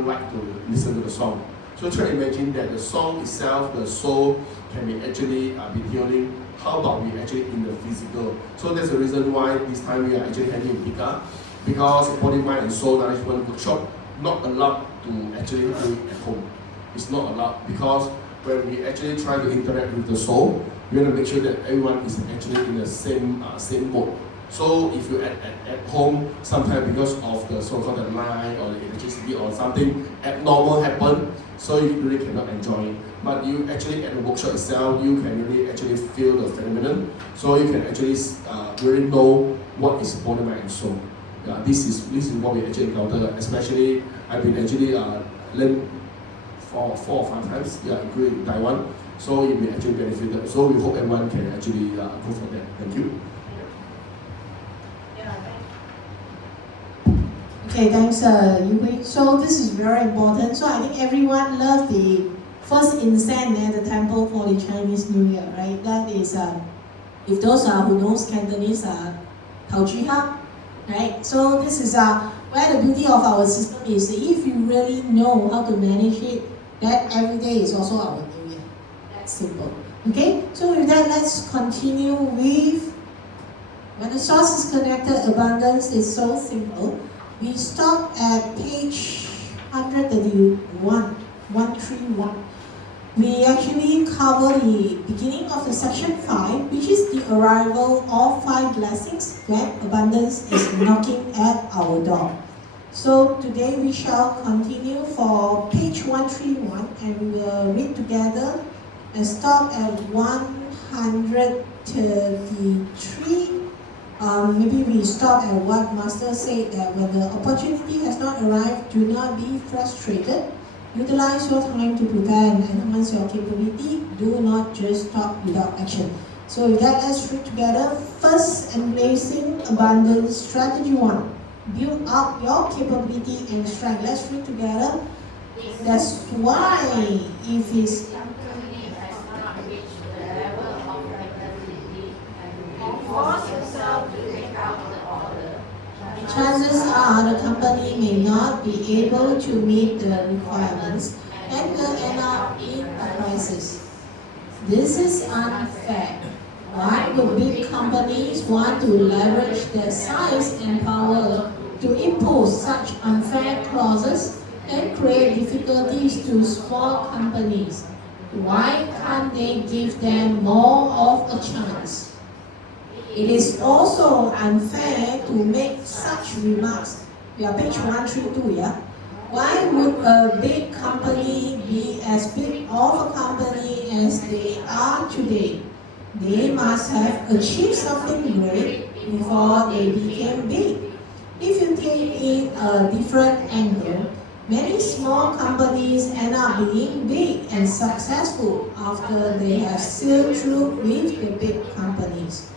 like to listen to the song. So try to imagine that the song itself, the soul can be actually be healing. How about we actually in the physical? So that's the reason why this time we are actually having a Pika, because body, mind, and soul nourishment workshop not allowed to actually do it at home. It's not allowed because when we actually try to interact with the soul, we want to make sure that everyone is actually in the same mode. So if you at home, sometimes because of the so-called line or the electricity or something abnormal happen, so you really cannot enjoy it. But you actually at the workshop itself, you can really actually feel the phenomenon. So you can actually really know what is body, mind, and soul. Yeah, this is what we actually encounter. Especially I've been actually learned 4 or 5 times. Yeah, including Taiwan. So it will actually benefited. So we hope everyone can actually go for that. Thank you. Okay, thanks, Yu. So this is very important. So I think everyone loves the first incense at the temple for the Chinese New Year, right? That is, if those who knows Cantonese, Tao Chi Ha, right? So this is where the beauty of our system is. If you really know how to manage it, that every day is also our New Year. That's simple. Okay. So with that, let's continue with when the source is connected. Abundance is so simple. We stop at page 131. We actually cover the beginning of the section 5, which is the arrival of 5 blessings when abundance is knocking at our door. So today we shall continue for page 131 and we will read together and stop at 133. Maybe we stop at what Master said, that when the opportunity has not arrived, do not be frustrated. Utilize your time to prepare and enhance your capability. Do not just talk without action. So with that, let's read together. First, embracing abundance, strategy 1. Build up your capability and strength. Let's read together. That's why if it's Force yourself to take out the order. chances are the company may not be able to meet the requirements and will end up in a crisis. This is unfair. Why would big companies want to leverage their size and power to impose such unfair clauses and create difficulties to small companies? Why can't they give them more of a chance? It is also unfair to make such remarks. We are page 132, yeah? Why would a big company be as big of a company as they are today? They must have achieved something great before they became big. If you take it a different angle, many small companies end up being big and successful after they have sailed through with the big companies.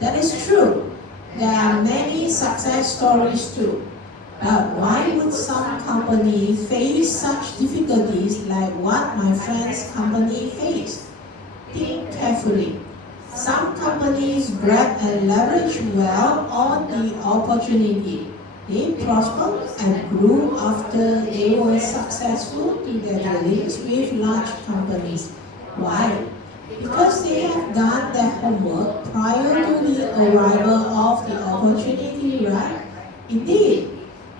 That is true. There are many success stories too. But why would some company face such difficulties like what my friend's company faced? Think carefully. Some companies grab and leverage well on the opportunity. They prospered and grew after they were successful to their dealings with large companies. Why? Because they have done their homework prior to the arrival of the opportunity, right? Indeed,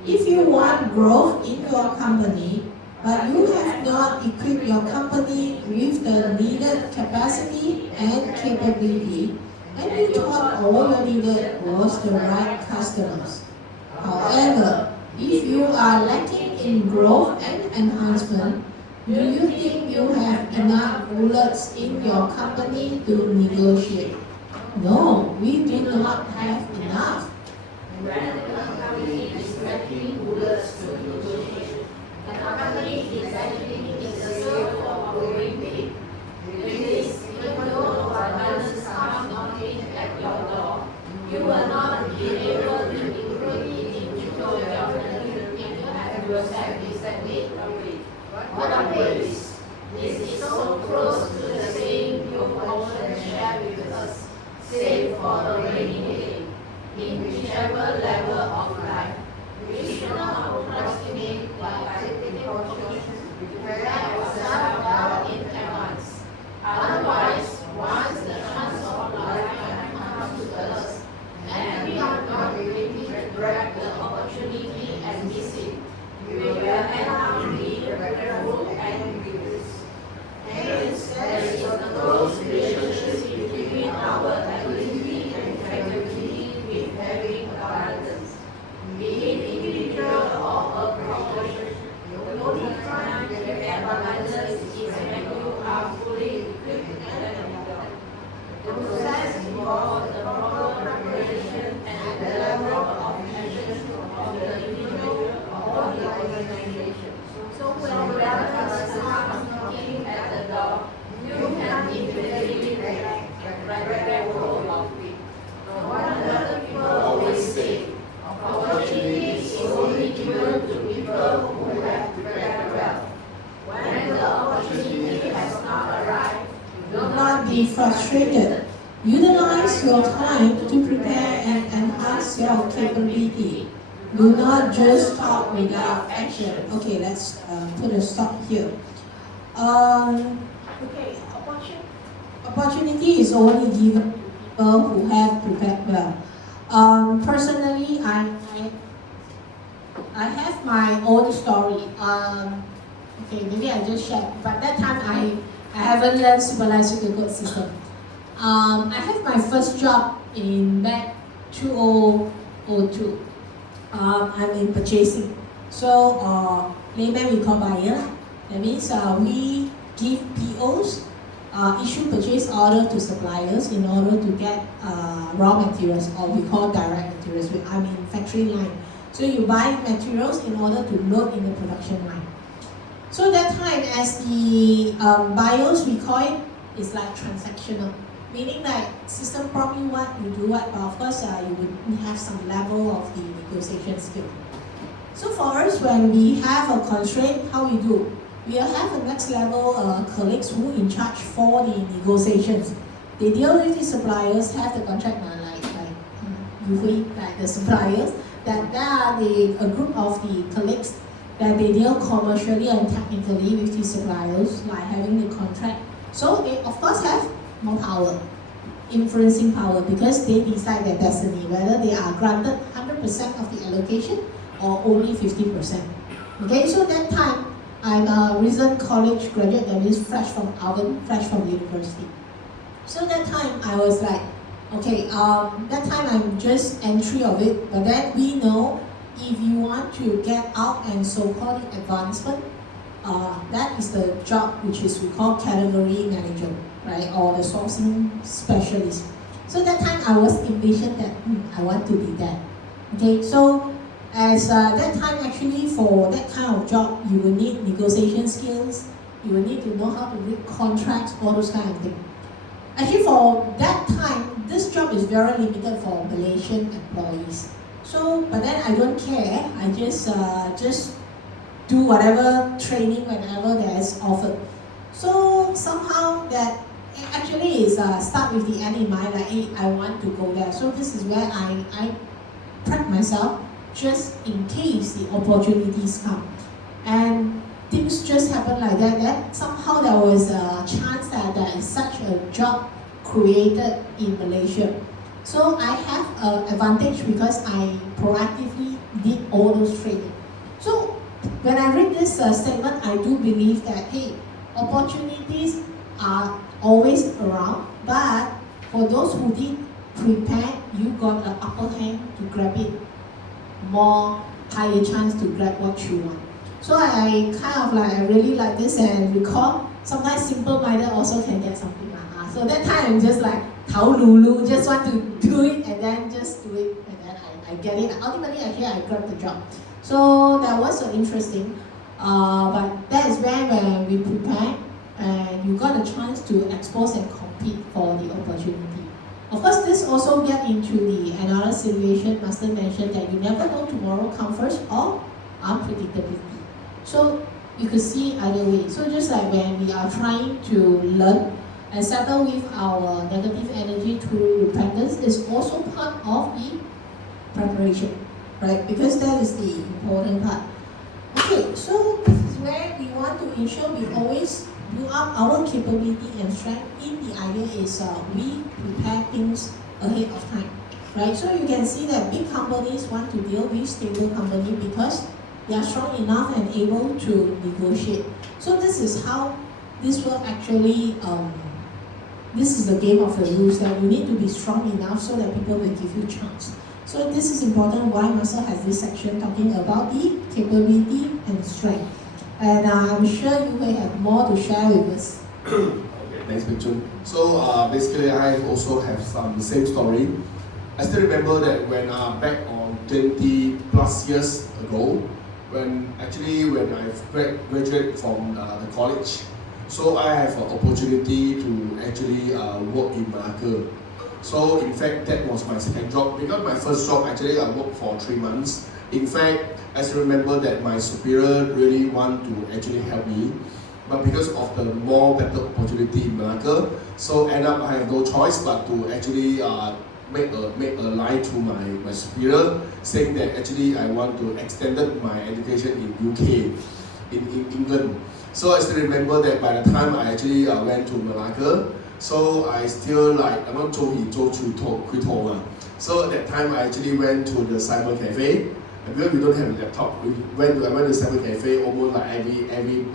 if you want growth in your company, but you have not equipped your company with the needed capacity and capability, and you thought all you needed was the right customers. However, if you are lacking in growth and enhancement, do you think you have enough bullets in your company to negotiate? No, we do not have enough. When the company is lacking bullets to negotiate, the company is actually in the circle of growing big. With this, even though abundance comes knocking at your door, you will not be able to include it into your company if you have yourself exactly away. What a waste! This is so close to the saying you often share with us, save for a rainy day. In whichever level of life, we should not procrastinate by taking precautions to prepare ourselves well in advance. Otherwise, once the chance of lifetime comes to us, and we are not ready to grab the opportunity and miss it, we will end up being regretful and regret. Hence, there is a close relationship between our ability and effectivity with having abundance. Be it individual or a corporation, the only time you get abundance is when you are fully equipped and empowered. The process involves the proper preparation and the level of attention of the individual or the organization. So when balance comes knocking at the door, you can immediately grab hold of it. No wonder people always say, opportunity is only given to people who have prepared well. When the opportunity has not arrived, Do not be frustrated. Utilize your time to prepare and enhance your capability. Do not just talk without action. Okay, let's put a stop here. Okay, opportunity is only given to people who have prepared well. Personally, I have my own story. Okay, maybe I just share. But that time I haven't learned supervising the code system. I have my first job in back 2002. I'm in purchasing. So layman we call buyer. That means we give POs, issue purchase order to suppliers in order to get raw materials, or we call direct materials. I mean factory line. So you buy materials in order to load in the production line. So that time, as the buyers, we call it, is like transactional, meaning that system prompt you what, you do what, but of course you would have some level of the negotiation skill. So for us, when we have a constraint, how we do? We have a next level colleagues who in charge for the negotiations. They deal with the suppliers, have the contract usually like the suppliers, that there are a group of the colleagues that they deal commercially and technically with the suppliers, like having the contract. So they of course have more power, influencing power, because they decide their destiny, whether they are granted 100% of the allocation or only 50%. Okay, so that time, I'm a recent college graduate, that is fresh from oven, fresh from university. So that time I was like, okay, that time I'm just entry of it, but then we know if you want to get out and so-called advancement, that is the job which is we call category manager, right, or the sourcing specialist. So that time I was envisioned that I want to be that. Okay, so as that time actually for that kind of job, you will need negotiation skills, you will need to know how to read contracts, all those kind of things. Actually for that time, this job is very limited for Malaysian employees. So, but then I don't care. I just do whatever training whenever that is offered. So somehow that actually is start with the end in mind, like, hey, I want to go there. So this is where I prep myself just in case the opportunities come. And things just happen like that. That somehow there was a chance that there is such a job created in Malaysia. So I have an advantage because I proactively did all those training. So when I read this statement, I do believe that, hey, opportunities are always around, but For those who did prepare, you got an upper hand to grab it, more higher chance to grab what you want. So I I really like this and recall, sometimes simple-minded also can get something. So that time I'm just like, Tao Lulu, just want to do it and then just do it and then I get it. Ultimately, actually, I grabbed the job. So that was interesting. But that is when we prepare and you got a chance to expose and compete for the opportunity. Of course, this also get into another situation. Master mentioned that you never know tomorrow come first or unpredictability. So you could see either way. So just like when we are trying to learn and settle with our negative energy through repentance is also part of the preparation, right? Because that is the important part. Okay, so this is where we want to ensure we always build up our capability and strength. The idea is we prepare things ahead of time, right? So you can see that big companies want to deal with stable company because they are strong enough and able to negotiate. So this is how this will actually this is the game of the rules, that you need to be strong enough so that people will give you chance. So this is important why Master has this section talking about the capability and strength. And I'm sure you will have more to share with us. Okay, thanks, Choon. So basically, I also have the same story. I still remember that when back on 20 plus years ago, when I graduated from the college, so I have an opportunity to actually work in Malacca. So in fact, that was my second job. Because my first job, actually I worked for 3 months. In fact, I still remember that my superior really want to actually help me. But because of the more better opportunity in Malacca, so end up I have no choice but to actually make a lie to my superior, saying that actually I want to extend my education in UK, in England. So I still remember that by the time I actually went to Malacca, so I still I'm not told he told to quit home. So at that time I actually went to the cyber cafe. And because we don't have a laptop, I went to the cyber cafe almost like every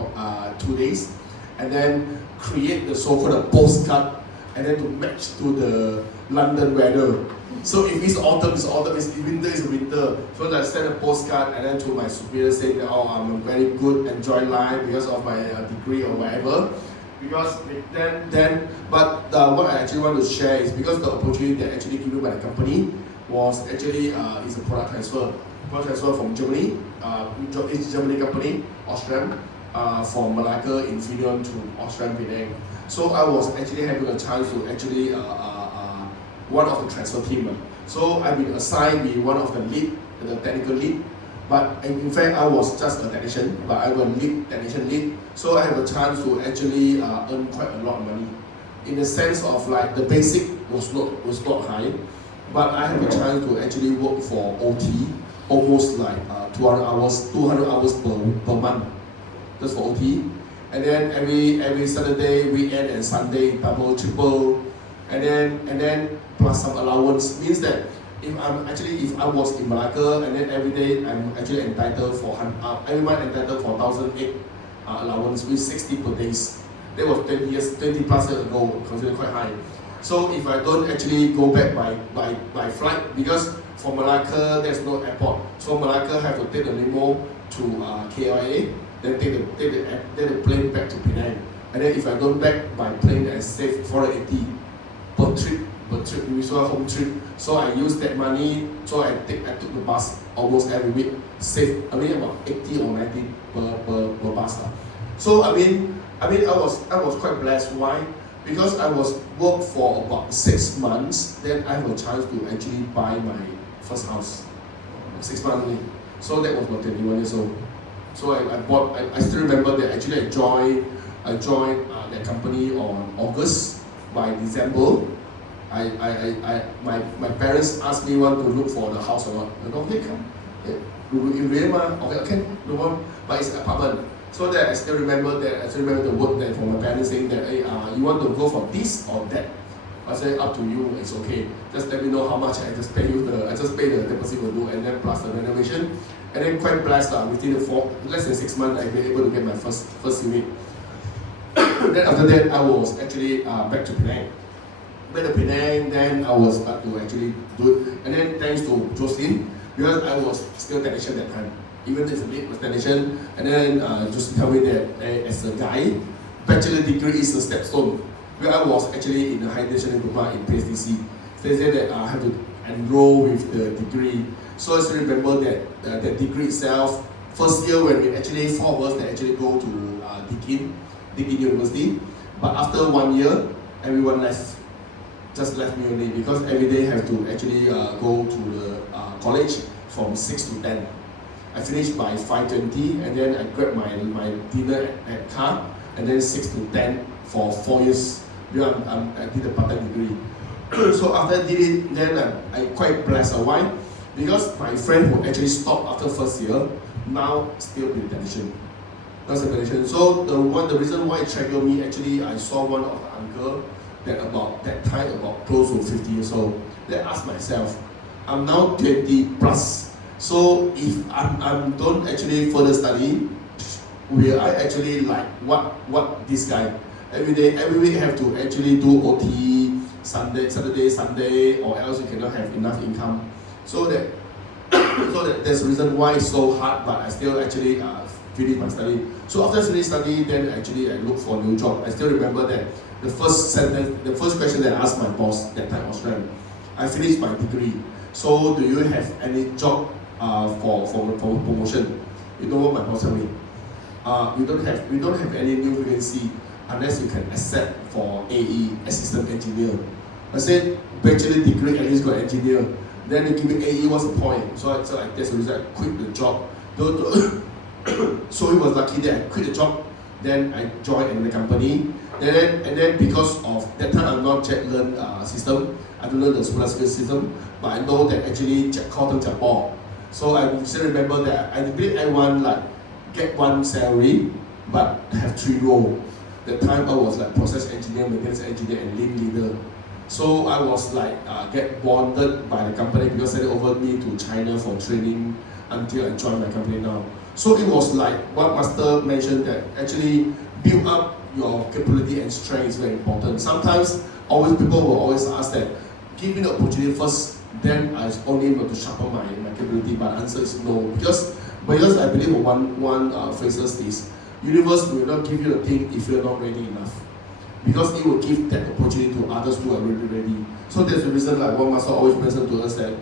2 days, and then create the so-called postcard, and then to match to the London weather. So if it's autumn, it's autumn. If winter, it's winter. So I sent a postcard and then to my superior saying that, oh, I'm very good, enjoy life because of my degree or whatever. Because but what I actually want to share is because the opportunity that actually given by the company was actually is a product transfer from Germany. It's Germany company, Austrian, from Malacca in Finland to Austrian Penang. So I was actually having a chance to actually one of the transfer team. So I've been assigned to be one of the lead, the technical lead. But in fact, I was just a technician, but I was technician lead. So I have a chance to actually earn quite a lot of money. In the sense of like the basic was not high, but I have a chance to actually work for OT, almost like 200 hours per month, just for OT. And then every Saturday, weekend and Sunday, double, triple, and then plus some allowance. Means that if I was in Malacca and then every day I'm actually entitled for every month entitled for 1,008 allowance with 60 per days. That was 20 plus years ago, considered quite high. So if I don't actually go back by flight, because for Malacca there's no airport, so Malacca have to take the limo to KLIA, then take the plane back to Penang. And then if I don't back by plane, I save 480 per trip, which was a home trip. So I use that money. So I took the bus almost every week, save about 80 or 90 per bus. So I was quite blessed. Why? Because I was worked for about 6 months. Then I have a chance to actually buy my first house. 6 months only. So that was about 21 years old. So I still remember that actually I joined that company on August. By December, my parents asked me want to look for the house or not. I said, okay, come. You really okay, no more. But it's an apartment. So that I still remember the word that from my parents saying that, hey, you want to go for this or that? I said, up to you, it's okay. Just let me know how much. I just pay the deposit will do, and then plus the renovation. And then quite blessed within less than 6 months, I've been able to get my first unit. Then after that, I was actually back to Penang. made a Penang, then I was about to actually do it. And then thanks to Jocelyn, because I was still technician at that time. Even as a bit was technician, and then Jocelyn told me that as a guy, bachelor degree is a stepstone. Where I was actually in the high national diploma in PSDC. So they said that I have to enroll with the degree. So I still remember that the degree itself, first year when we actually, 4 of us that actually go to Deakin University. But after 1 year, everyone left, just left me only because every day have to actually go to the college from 6 to 10. I finished by 5:20 and then I grabbed my dinner at car and then 6 to 10 for 4 years. Because I did a part-time degree. So after I did it, then I quite blessed. Why? Because my friend who actually stopped after first year, now still be a technician. That's a technician. So the reason why it triggered me, actually I saw one of the uncle that about that time about close to 50 years old. Then I asked myself, I'm now 20 plus. So if I don't actually further study, will I actually like what this guy? Every week have to actually do OT, Saturday, Sunday, or else you cannot have enough income. So that's the reason why it's so hard, but I still actually finish my study. So after finish study, then actually I look for a new job. I still remember that the first question that I asked my boss that time was, I finished my degree. So do you have any job for promotion? You know what my boss told me? We don't have any new vacancy unless you can accept for AE, assistant engineer. I said bachelor degree at least got engineer. Then you give me AE, what's the point? So that's the reason I quit the job. So it was lucky that I quit the job. Then I joined another company. And then because of that time I'm not jet learn system, I don't know the super skill system, but I know that actually jet cotton jet ball. So I still remember that I believe everyone like get one salary, but have 3 roles. That time I was like process engineer, maintenance engineer, and lean leader. So I was like get bonded by the company because they over me to China for training until I joined my company now. So it was like what Master mentioned that actually build up your capability and strength is very important. Sometimes people will always ask that, give me the opportunity first, then I only able to sharpen my capability. But the answer is no, because I believe one phrases is, universe will not give you the thing if you're not ready enough. Because it will give that opportunity to others who are really ready. So that's the reason like one master always mentioned to us that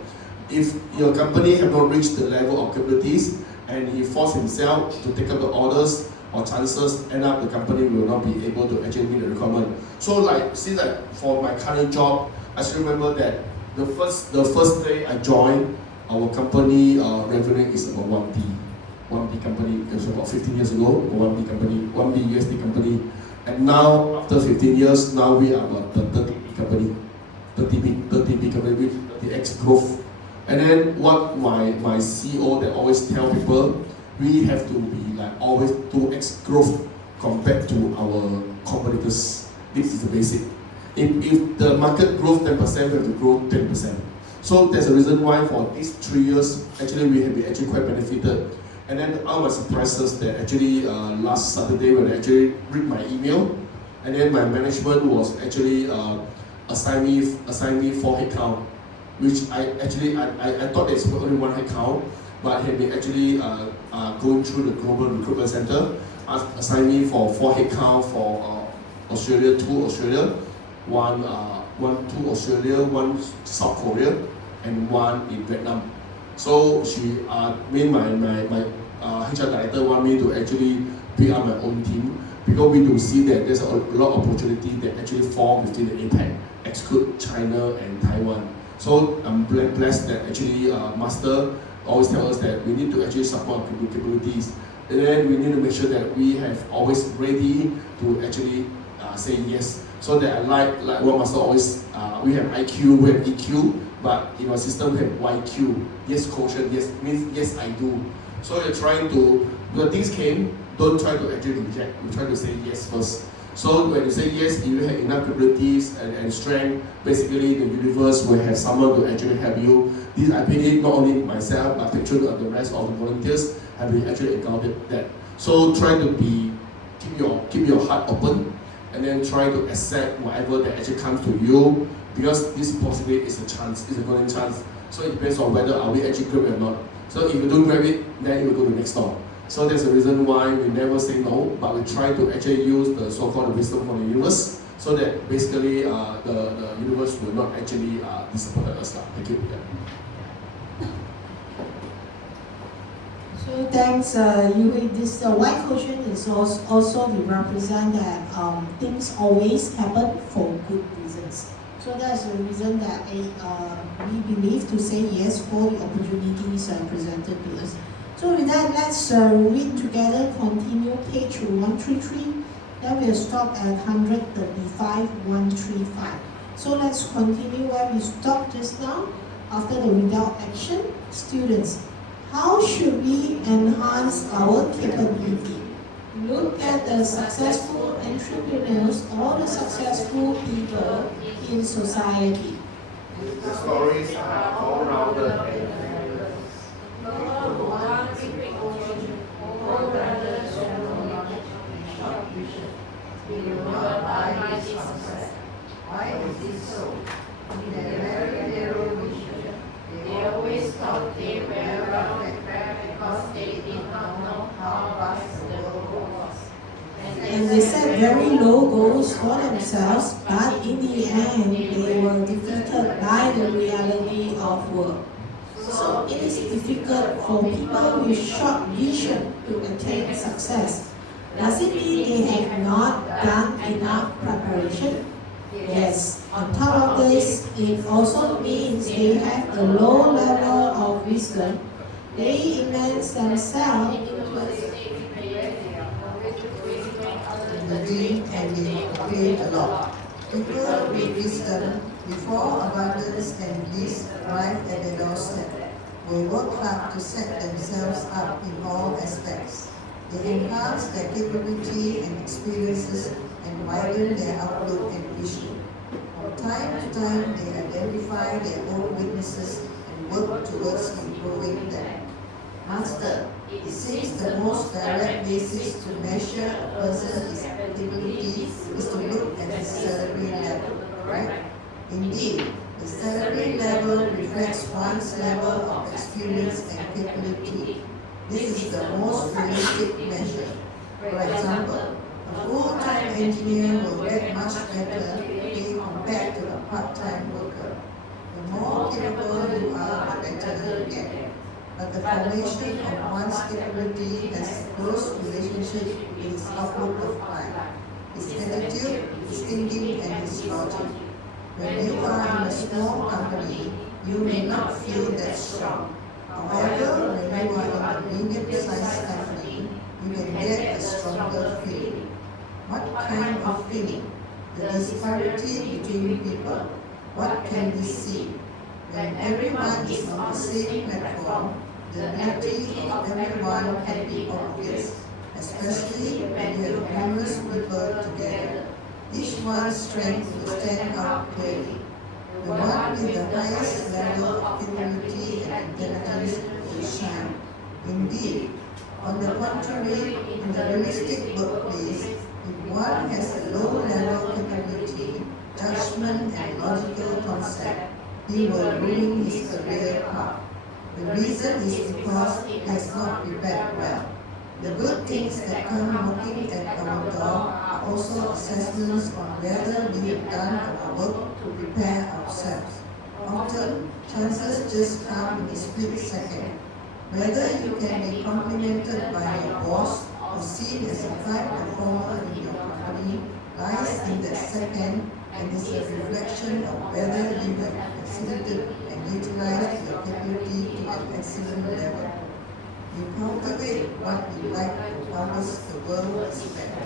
if your company have not reached the level of capabilities and he forced himself to take up the orders or chances, end up the company will not be able to actually meet the requirement. So like since for my current job, I still remember that the first day I joined, our company revenue is about 1B company. It was about 15 years ago, 1B company, 1B USD company. And now, after 15 years, now we are about the 30B company, 30B company with 30x growth. And then what my CEO that always tell people, we have to be like always 2x growth compared to our competitors. This is the basic. If the market grows 10%, we have to grow 10%. So there's a reason why for these 3 years, actually we have been actually quite benefited. And then I was surprised that actually last Saturday when I actually read my email, and then my management was actually assign me 4 headcount, which I thought there's only 1 headcount, but had been actually going through the global recruitment center, assigned me for 4 headcount for Australia, 2 Australia, 2 Australia, 1 South Korea, and 1 in Vietnam. So she my HR director want me to actually pick up my own team because we do see that there's a lot of opportunity that actually fall within the APEC, exclude China and Taiwan. So I'm blessed that actually Master always tell us that we need to actually support our capabilities, and then we need to make sure that we have always ready to actually say yes. So that like what Master always, we have IQ, we have EQ, but in our system we have YQ. Yes quotient, yes means yes I do. So you're trying to, when things came, don't try to actually reject, you try to say yes first. So when you say yes, if you have enough capabilities and strength, basically the universe will have someone to actually help you. This I believe not only myself, but actually the rest of the volunteers have been actually encountered that. So try to keep your heart open, and then try to accept whatever that actually comes to you. because this possibly is a chance, it's a golden chance. So it depends on whether are we actually grab it or not. So if you don't grab it, then you will go to next door. So that's the reason why we never say no, but we try to actually use the so-called wisdom from the universe, so that basically the universe will not actually disappoint us. Thank you. Yeah. So thanks, Yui. This white quotient is also to represent that things always happen for good reasons. So that's the reason that we believe to say yes for the opportunities presented to us. So with that, let's read together, continue page 133. Then we'll stop at 135, 135. So let's continue where we stopped just now after the without action. Students, how should we enhance our capability? Look at the successful entrepreneurs or the successful people in society. The stories are all rounded and Why is this so? In their very narrow vision, they always thought they were well prepared because they did not know how vast the world was. And they set very low goals for themselves, but in the end, they were defeated by the reality of work. So it is difficult for people with short vision to attain success. Does it mean they have not done enough preparation? Yes. On top of this, it also means they have a low level of wisdom. They immerse themselves into the dream and they complain a lot. People with wisdom, before abundance and bliss arrive at their doorstep, will work hard to set themselves up in all aspects. They enhance their capability and experiences and widen their outlook and vision. From time to time, they identify their own weaknesses and work towards improving them. Master, it seems the most direct basis to measure a person's ability is to look at his salary level, right? Indeed, the salary level reflects one's level of experience and capability. This is the most realistic measure. For example, a full-time engineer will get much better pay compared to a part-time worker. The more capable you are, the better you get. But the formation of one's capability has a close relationship with his outlook of life, his attitude, his thinking, and his logic. When you are in a small company, you may not feel that strong. However, when you are in a medium-sized company, you can get a stronger feeling. What kind of feeling? The disparity between people. What can we see? When everyone is on the same platform, the ability of everyone can be obvious, especially when you have numerous people together. Each one's strength will stand out clearly. The one with the highest level of capability and intelligence will shine. Indeed, on the contrary, in the realistic workplace, if one has a low level capability, judgment and logical concept, he will ruin his career path. The reason is because he has not prepared well. The good things that come knocking at our door are also assessments on whether we have done our work to prepare ourselves. Often, chances just come in a split second. Whether you can be complimented by your boss or seen as a high performer in your company lies in that second and is a reflection of whether you have exhibited and utilized your capability to an excellent level. You cultivate what you like to promise the world expect.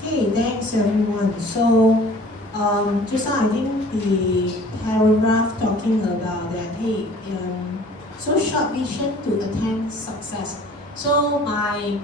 Okay, thanks everyone. So, just now I think the paragraph talking about that, hey, so short vision to attain success. So my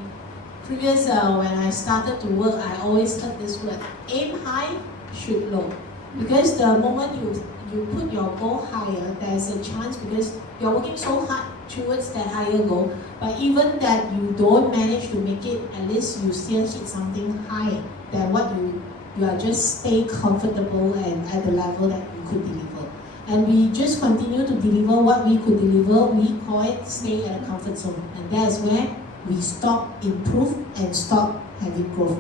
previous, when I started to work, I always heard this word, aim high, shoot low. Because the moment you put your goal higher, there's a chance because you're working so hard towards that higher goal, but even that you don't manage to make it, at least you still hit something higher than what you are just stay comfortable and at the level that you could deliver. And we just continue to deliver what we could deliver. We call it stay at a comfort zone. And that is where we stop, improve, and stop having growth.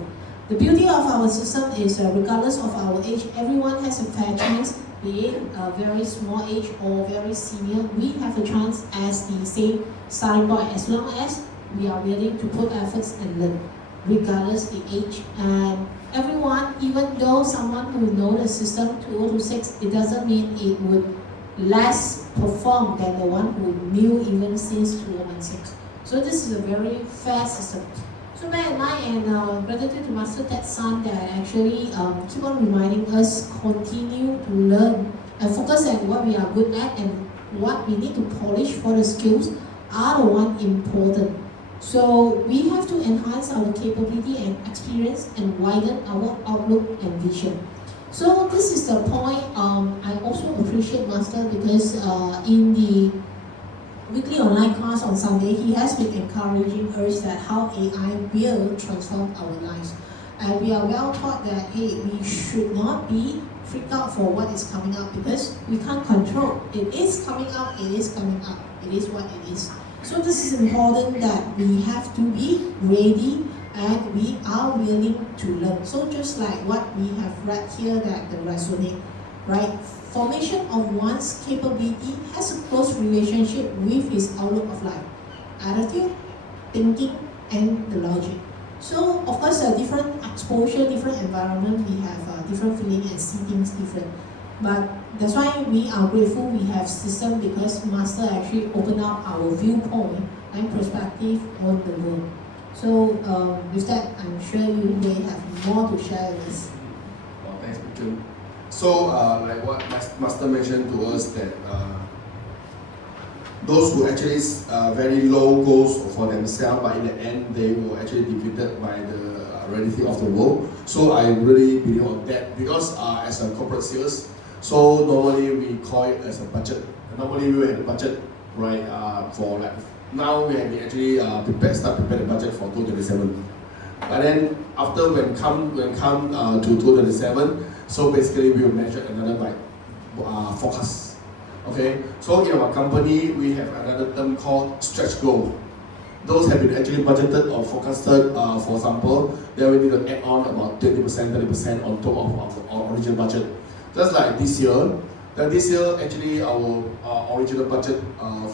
The beauty of our system is regardless of our age, everyone has a fair chance, be it a very small age or very senior. We have a chance as the same starting point as long as we are willing to put efforts and learn, regardless the age. And everyone, even though someone who knows the system 2026, it doesn't mean it would less perform than the one who knew even since 2016. So this is a very fair system. So bear in mind, and gratitude to Master Ted San that actually keep on reminding us continue to learn and focus on what we are good at and what we need to polish for the skills are the one important. So we have to enhance our capability and experience and widen our outlook and vision. So this is the point I also appreciate Master because in the weekly online class on Sunday, he has been encouraging us that how AI will transform our lives. And we are well taught that, hey, we should not be freaked out for what is coming up because we can't control. It is coming up, it is coming up. It is what it is. So this is important that we have to be ready and we are willing to learn. So just like what we have read here that the resonate, right? Formation of one's capability has a close relationship with his outlook of life, attitude, thinking, and the logic. So of course, a different exposure, different environment, we have a different feeling and see things different. But that's why we are grateful we have system because Master actually opened up our viewpoint and perspective on the world. So with that, I'm sure you may have more to share with us. Oh, thanks, Choon. So, like what Master mentioned to us that those who actually very low goals for themselves, but in the end they were actually defeated by the reality of the world. So I really believe on that because as a corporate sales, so normally we call it as a budget. Normally we have a budget, right? For like now we have actually start prepare the budget for 2027. But then after when come to 2027. So basically, we will measure another like forecast. Okay. So in our company, we have another term called stretch goal. Those have been actually budgeted or forecasted. For example, then we need to add on about 20%, 30% on top of our original budget. Just like this year. Then this year, actually, our original budget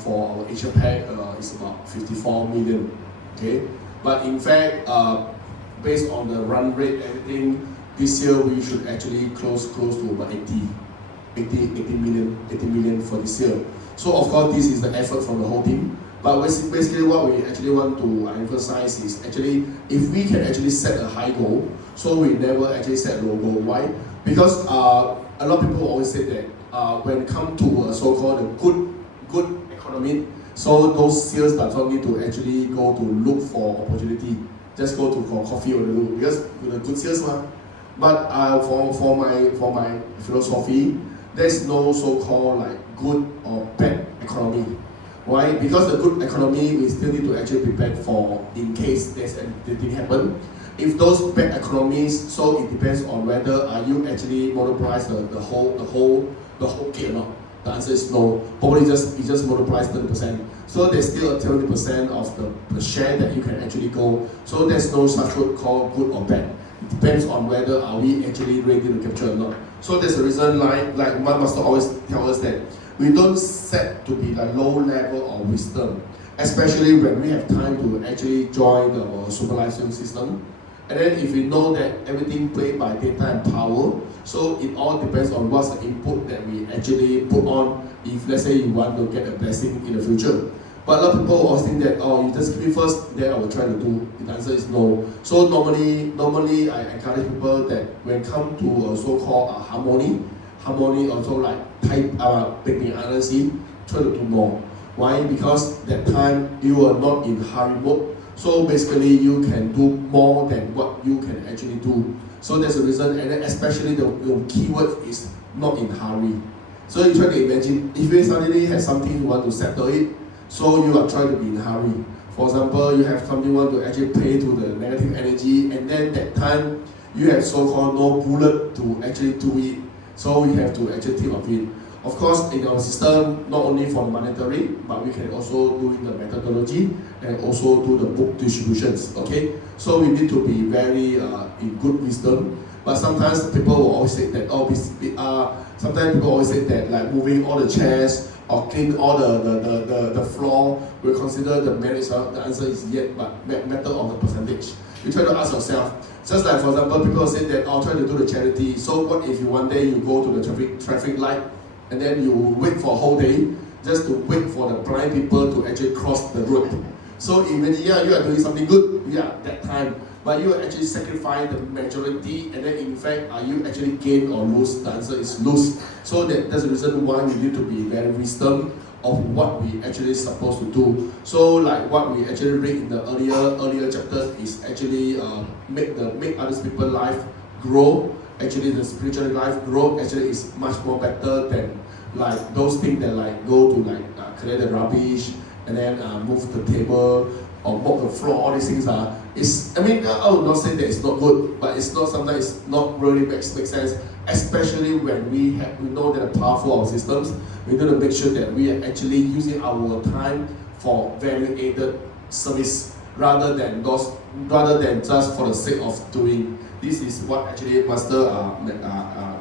for our Asia Pac is about 54 million. Okay. But in fact, based on the run rate, everything. This year we should actually close to about 80 million for this year. So of course this is the effort from the whole team. But basically what we actually want to emphasize is actually if we can actually set a high goal, so we never actually set low goal. Why? Because a lot of people always say that when it comes to a so-called good economy, so those sales does not need to actually go to look for opportunity. Just go to for coffee or the look because with a good sales one. But for my philosophy, there's no so-called like good or bad economy. Why? Because the good economy, we still need to actually prepare for in case there's anything happen. If those bad economies, so it depends on whether are you actually monopolize the whole cake or not. The answer is no. Probably it just monopolize 30%. So there's still a 70% of the share that you can actually go. So there's no such word called good or bad. It depends on whether are we actually ready to capture or not. So there's a reason like one master always tell us that we don't set to be the low level of wisdom, especially when we have time to actually join the supervising system. And then if we know that everything played by data and power, so it all depends on what's the input that we actually put on if let's say you want to get a blessing in the future. But a lot of people always think that, oh, you just give me first, then I will try to do. The answer is no. So normally I encourage people that when it comes to a so-called harmony also like type taking honesty, try to do more. Why? Because that time you are not in hurry mode. So basically you can do more than what you can actually do. So that's the reason, and then especially the keyword is not in hurry. So you try to imagine if you suddenly have something you want to settle it. So you are trying to be in a hurry. For example, you have something you want to actually pay to the negative energy, and then that time you have so-called no bullet to actually do it. So we have to actually think of it. Of course, in our system, not only for the monetary, but we can also do the methodology and also do the book distributions. Okay, so we need to be very in good wisdom. But sometimes people will always say that, sometimes people always say that like moving all the chairs or clean all the floor will consider the merits. The answer is yet, but matter of the percentage. You try to ask yourself, just like for example, people say that I'll try to do the charity. So what if you one day you go to the traffic light and then you wait for a whole day just to wait for the blind people to actually cross the road? So imagine, you are doing something good, that time, but you actually sacrifice the majority, and then in fact, are you actually gain or lose? The answer is lose. So that's the reason why we need to be very wisdom of what we actually supposed to do. So like what we actually read in the earlier chapters is actually make other people's life grow. Actually, the spiritual life grow actually is much more better than like those things that like go to like clear the rubbish and then move the table or mop the floor. All these things are. I would not say that it's not good, but it's not sometimes it's not really makes sense. Especially when we know that the powerful our systems, we need to make sure that we are actually using our time for value-added service rather than just for the sake of doing. This is what actually Master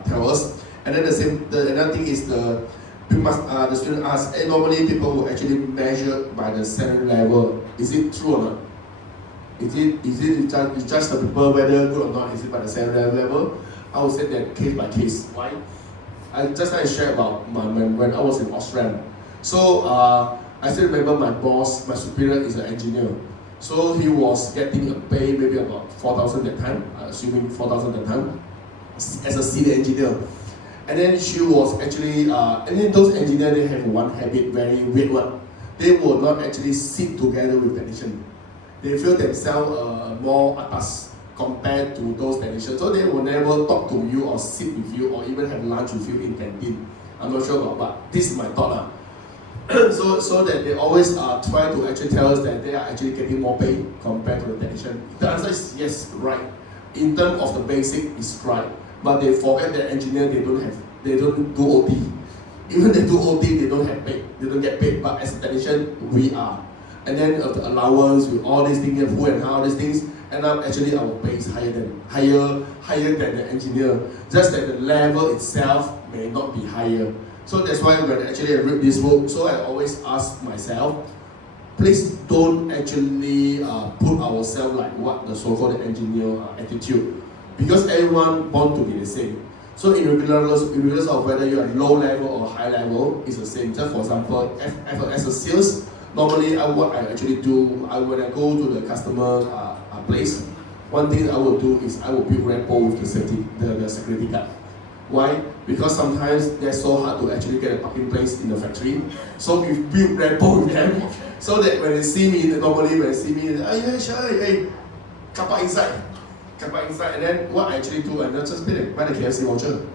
tell us. And then another thing is the student asks, normally people will actually measure by the salary level. Is it true or not? Is it just the people whether good or not? Is it by the salary level? I would say that case by case. Why? I just like to share about when I was in Australia. So I still remember my boss, my superior is an engineer. So he was getting a pay maybe about 4,000 that time, assuming 4,000 that time, as a senior engineer. And then she was actually, and then those engineers, they have one habit, very weird one. They will not actually sit together with technicians. They feel themselves more atas compared to those technicians. So they will never talk to you or sit with you or even have lunch with you in canteen. I'm not sure about, but this is my thought. So that they always try to actually tell us that they are actually getting more pay compared to the technician. The answer is yes, right. In terms of the basic, is right. But they forget that engineer they don't do OT. Even they do OT, they don't have pay. They don't get paid. But as a technician, we are. And then of the allowance with all these things, who and how these things, and actually our pay is higher than the engineer. Just that the level itself may not be higher. So that's why when actually I read this book, so I always ask myself, please don't actually put ourselves like what the so-called engineer attitude, because everyone born to be the same. So regardless of whether you are low level or high level, it's the same. Just for example, as a sales, normally what I actually do, when I go to the customer place, one thing I will do is I will build rapport with the security guard. Why? Because sometimes they're so hard to actually get a parking place in the factory. So we build rapport with them, so that when they see me, yeah, sure, hey, car park inside. And then what I actually do, I just buy the KFC voucher.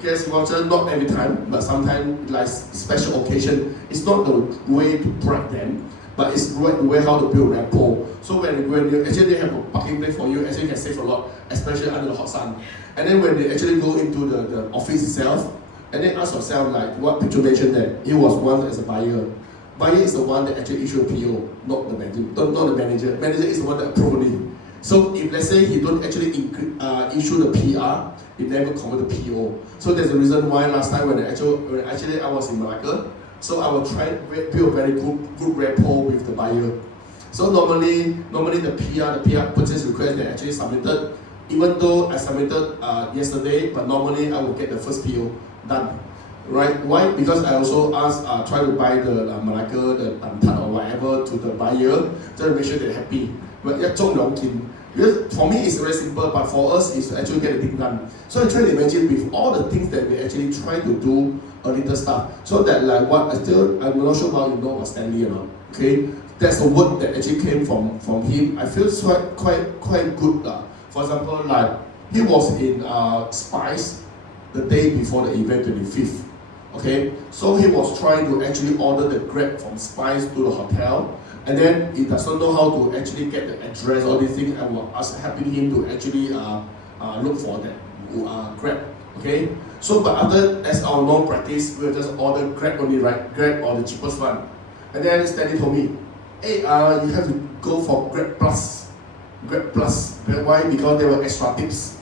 KFC voucher, not every time, but sometimes like special occasion. It's not the way to bribe them, but it's the way how to build rapport. So when you actually have a parking place for you, actually you can save a lot, especially under the hot sun. And then when they actually go into the office itself, and then ask yourself like what Peter mentioned that he was once as a buyer. Buyer is the one that actually issue a PO, not the manager. Not the manager. Manager is the one that approves it. So if let's say he don't actually issue the PR, he never convert the PO. So there's a reason why last time when actually I was in Malacca, so I will try to build a very good rapport with the buyer. So normally the PR purchase request they actually submitted. Even though I submitted yesterday, but normally I will get the first PO done. Right? Why? Because I also try to buy the Malacca, the Tantat or whatever to the buyer, just to make sure they're happy. But because for me it's very simple, but for us it's to actually get the thing done. So I try to imagine with all the things that we actually try to do a little stuff. So that like what I'm not sure about Stanley or not. Okay? That's a word that actually came from him. I feel quite good. For example, like he was in Spice the day before the event, 25th. Okay, so he was trying to actually order the Grab from Spice to the hotel, and then he doesn't know how to actually get the address or these things. I was helping him to actually look for that Grab. Okay, so but after as our normal practice, we'll just order Grab only, right? Grab or the cheapest one. And then Stanley told me, hey, you have to go for Grab Plus. Grab Plus. Why? Because there were extra tips.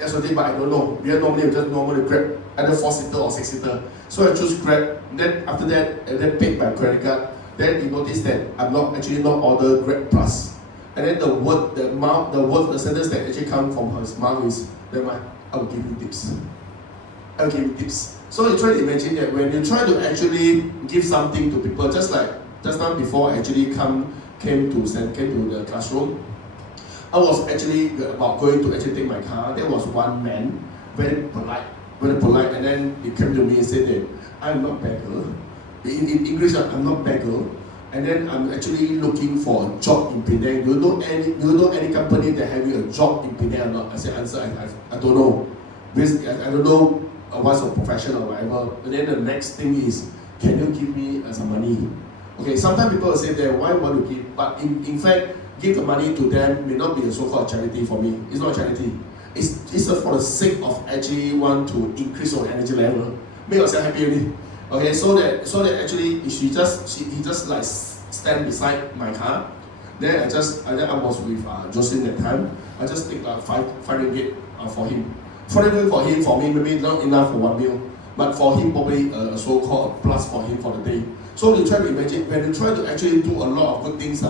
Extra tip, but I don't know. We are normally just normally Grab either 4-seater or 6-seater. So I choose Grab. Then after that, and then paid by credit card. Then you notice that I'm not order Grab Plus. And then the sentence that actually come from his mouth is, never mind, I will give you tips. I'll give you tips. So you try to imagine that when you try to actually give something to people, just like just now before I actually came to the classroom, I was actually about going to actually take my car. There was one man, very polite, and then he came to me and said that I'm not beggar. In English, I'm not beggar. And then I'm actually looking for a job in Penang. Do you know any company that having a job in Penang or not? I said, answer, I don't know. Basically, I don't know what's your profession or whatever. And then the next thing is, can you give me some money? Okay, sometimes people will say that, why want to give? But in fact, give the money to them may not be a so-called charity for me. It's not a charity. It's for the sake of actually want to increase your energy level. Make yourself happy only. Okay, so that actually he just like stand beside my car. Then I was with Jocelyn that time. I just take like five ringgit for him. For me maybe not enough for one meal, but for him probably a so-called plus for him for the day. So you try to imagine when you try to actually do a lot of good things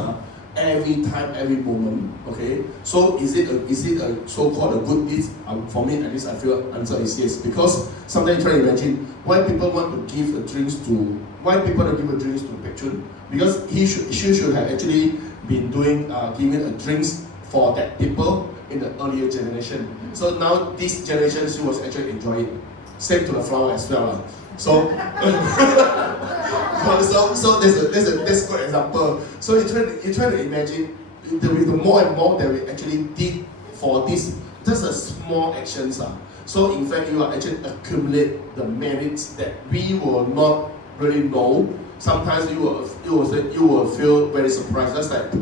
every time, every moment. Okay, so is it a so-called a good deed? For me, at least I feel answer is yes. Because sometimes try to imagine why people want to give a drinks to Choon, because she should have actually been doing giving a drinks for that people in the earlier generation. So now this generation she was actually enjoying it. Same to the flower as well. So so there's a good example. So you try to imagine the more and more that we actually did for this, just a small actions. So in fact you are actually accumulate the merits that we will not really know. Sometimes you will feel very surprised. Just like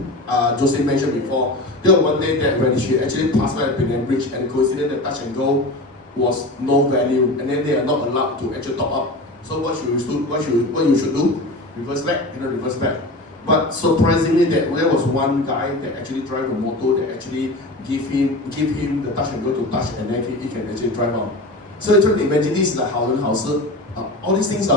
Jose mentioned before, there was one day that when she actually passed by the Penang Bridge and coincided the touch and go was no value, and then they are not allowed to actually top up. So what you should do? Reverse back. But surprisingly, that there was one guy that actually drive a motor that actually give him the touch and go to touch, and then he can actually drive out. So you try to imagine this is like house. All these things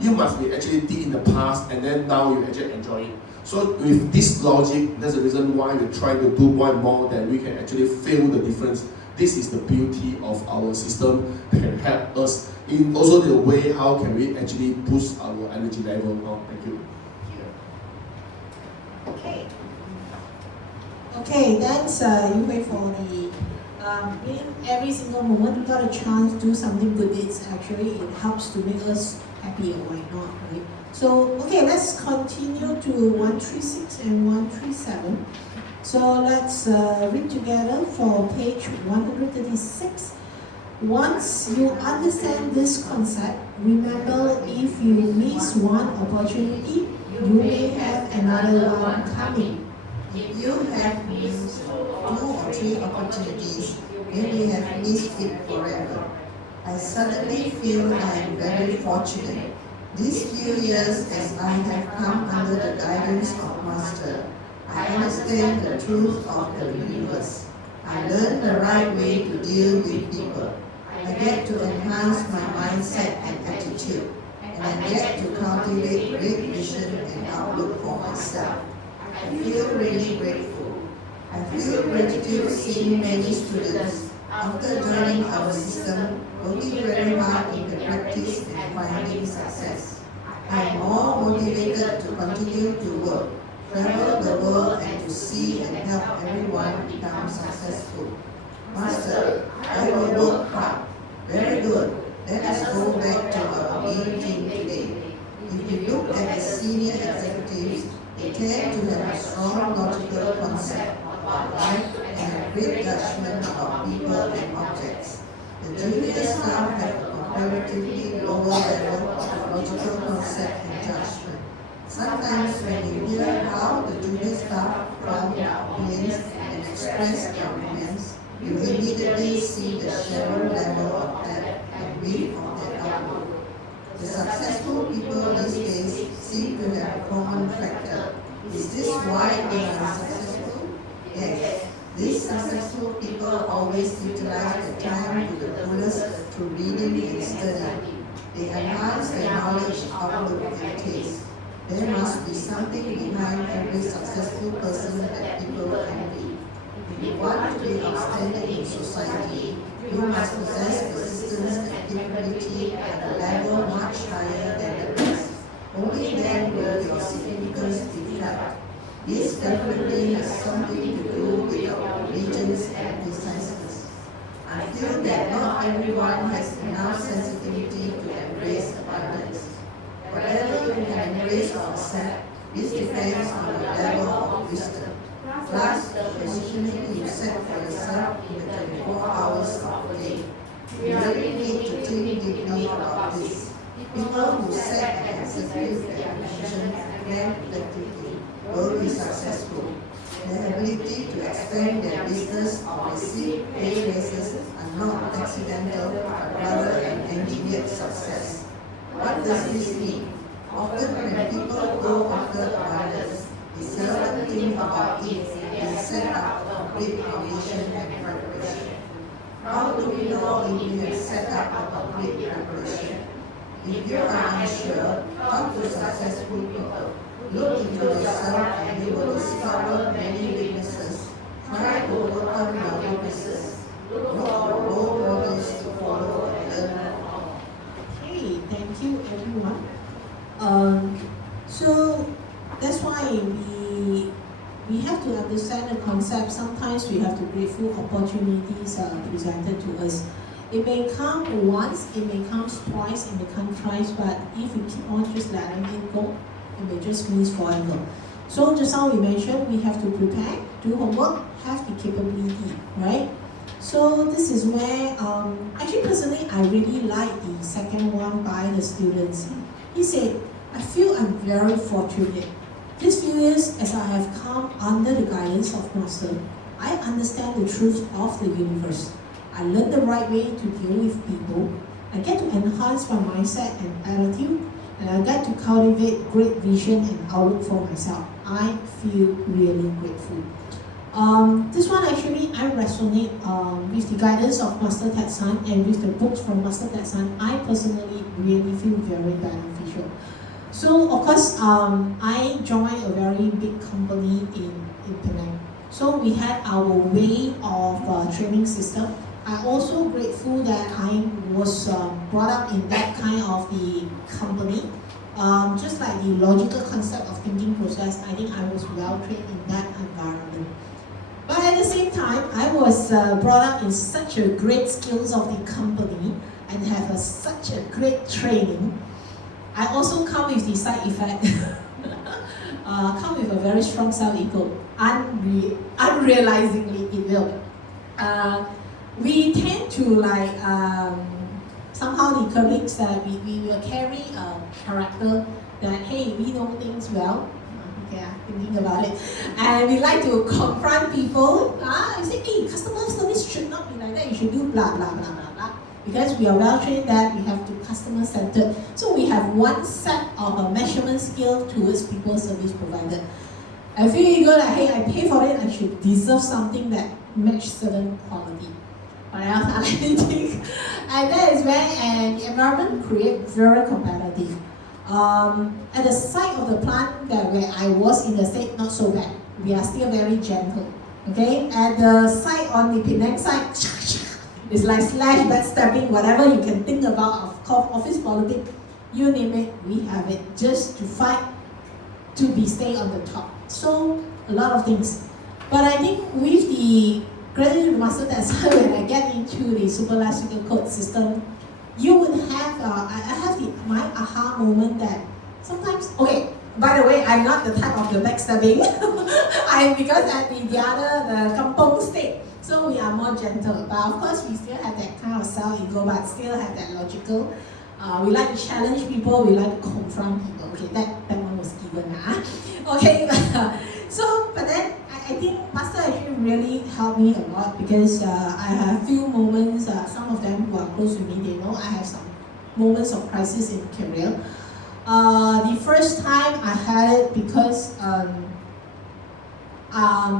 you must be actually did in the past, and then now you actually enjoy it. So with this logic, that's the reason why we try to do more and more that we can actually feel the difference. This is the beauty of our system that can help us in also the way how can we actually boost our energy level. Thank you. Okay, that's you wait for the in every single moment we got a chance to do something good. It's actually it helps to make us happy, or why not, right? So okay, let's continue to 136 and 137. So let's read together for page 136. Once you understand this concept, remember if you miss one opportunity, you may have another one coming. If you have missed 2 or 3 opportunities, you may have missed it forever. I suddenly feel I am very fortunate. These few years as I have come under the guidance of Master, I understand the truth of the universe. I learn the right way to deal with people. I get to enhance my mindset and attitude, and I get to cultivate great vision and outlook for myself. I feel really grateful. I feel gratitude seeing many students, after joining our system, working very hard in the practice and finding success. I am more motivated to continue to work, travel the world, and to see and help everyone become successful. Master, I will work hard. Very good. Let us go back to our main theme today. If you look at the senior executives, they tend to have a strong logical concept about life and a great judgment about people and objects. The junior staff have a comparatively lower level of logical concept and judgment. Sometimes when you hear how the junior staff form their opinions and express their comments, you immediately see the shallow level of that width of their outlook. The successful people these days seem to have a common factor. Is this why they are successful? Yes. These successful people always utilize the time to the fullest through reading and study. They enhance their knowledge, outlook, and taste. There must be something behind every successful person that people envy. If you want to be outstanding in society, you must possess persistence and capability at a level much higher than the rest. Only then will your significance be felt. This definitely has something to do with your religions and businesses. I feel that not everyone has enough sensitivity to embrace abundance. Whatever you can embrace or accept, this depends on your level of wisdom. Plus, the positioning you set for yourself in the 24 hours of the day. You really need to think deeply about this. People who set and execute their vision and plan effectively will be successful. Their ability to expand their business or receive pay raises are not accidental, but rather an engineered success. What does this mean? Often when people go after abundance, they seldom think about it and set up a complete foundation and preparation. How do we know if we have set up a complete preparation? If you are unsure, talk to successful people. Look into yourself and you will discover many weaknesses. Try to overcome your weaknesses. Look for role models to follow and learn from. Okay, thank you everyone. So that's why we have to understand the concept. Sometimes we have to grateful opportunities presented to us. It may come once, it may come twice, it may come thrice, but if we keep on just letting it go, it may just miss forever. So just now we mentioned we have to prepare, do homework, have the capability, right? So this is where, actually personally, I really like the second one by the students. He said, I feel I'm very fortunate. These few years, as I have come under the guidance of Master, I understand the truth of the universe. I learn the right way to deal with people. I get to enhance my mindset and attitude, and I get to cultivate great vision and outlook for myself. I feel really grateful. This one actually, I resonate with the guidance of Master Ted San and with the books from Master Ted San. I personally really feel very beneficial. So of course, I joined a very big company in Penang. So we had our way of training system. I'm also grateful that I was brought up in that kind of the company. Just like the logical concept of thinking process, I think I was well trained in that environment. But at the same time, I was brought up in such a great skills of the company and have such a great training. I also come with the side effect, come with a very strong self-ego, unrealizingly it will. We tend to like, somehow the colleagues that we will carry a character that, hey, we know things well, okay, thinking about it, and we like to confront people. You say, hey, customer service should not be like that, you should do blah, blah, blah, blah, blah. Because we are well trained that we have to customer centered. So we have one set of a measurement scale towards people service provided. I feel you go like, hey, I pay for it, I should deserve something that match certain quality. What else are they think? And that is where the environment creates very competitive. At the site of the plant where I was in the state, not so bad. We are still very gentle. Okay? At the site on the Penang side, it's like slash, backstabbing, whatever you can think about of office politics, you name it, we have it, just to fight to be stay on the top. So a lot of things. But I think with the gratitude master that's when I get into the super lexical code system, you would have I have my aha moment that sometimes, okay, by the way, I'm not the type of the backstabbing. Because at the other kampong state, so we are more gentle. But of course, we still have that kind of self-ego, but still have that logical. We like to challenge people, we like to confront people. Okay, that one was given. Okay, but then I think Master actually really helped me a lot because I have few moments but some of them who are close to me, they know I have some moments of crisis in career. The first time I had it because